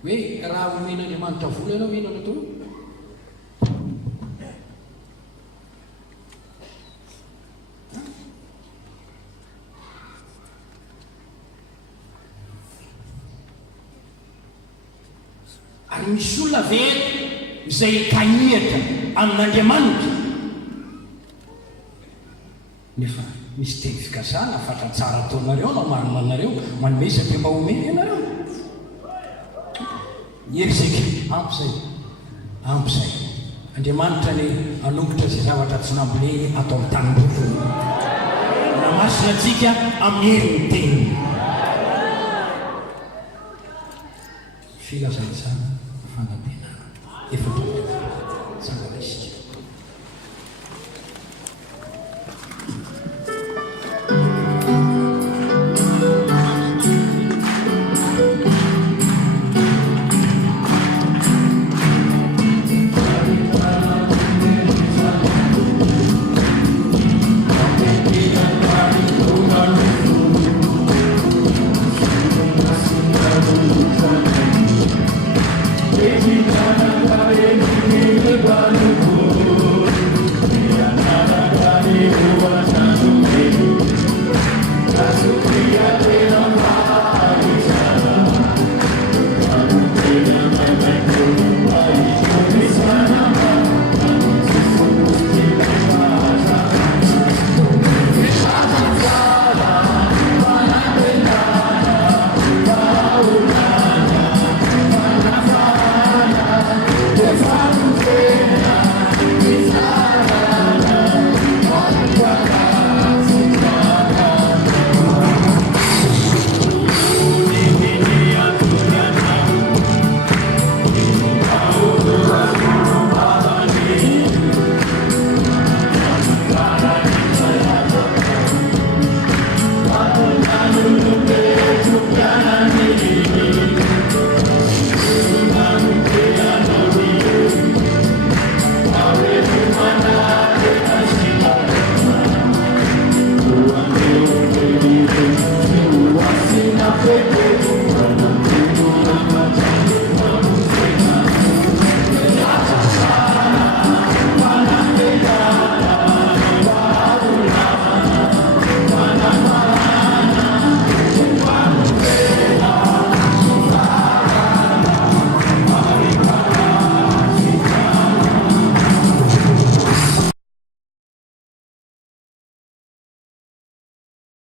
hoe raha omen'Andriamanitra vola ianao mihinana tao ary misy olona vera izay kanihatra amin'Andriamanitra nefa misy teny fikasana fatratsara ataonareo na marimanareo manome satria mba omeny ianareo. Erizeka ampy zay Andriamanitra ny anombotra izay zavatra tsy namboleny atao amin'ny tanindrofony na masina antsika amin'ny herin'ny teniny. Filazantsara fanatena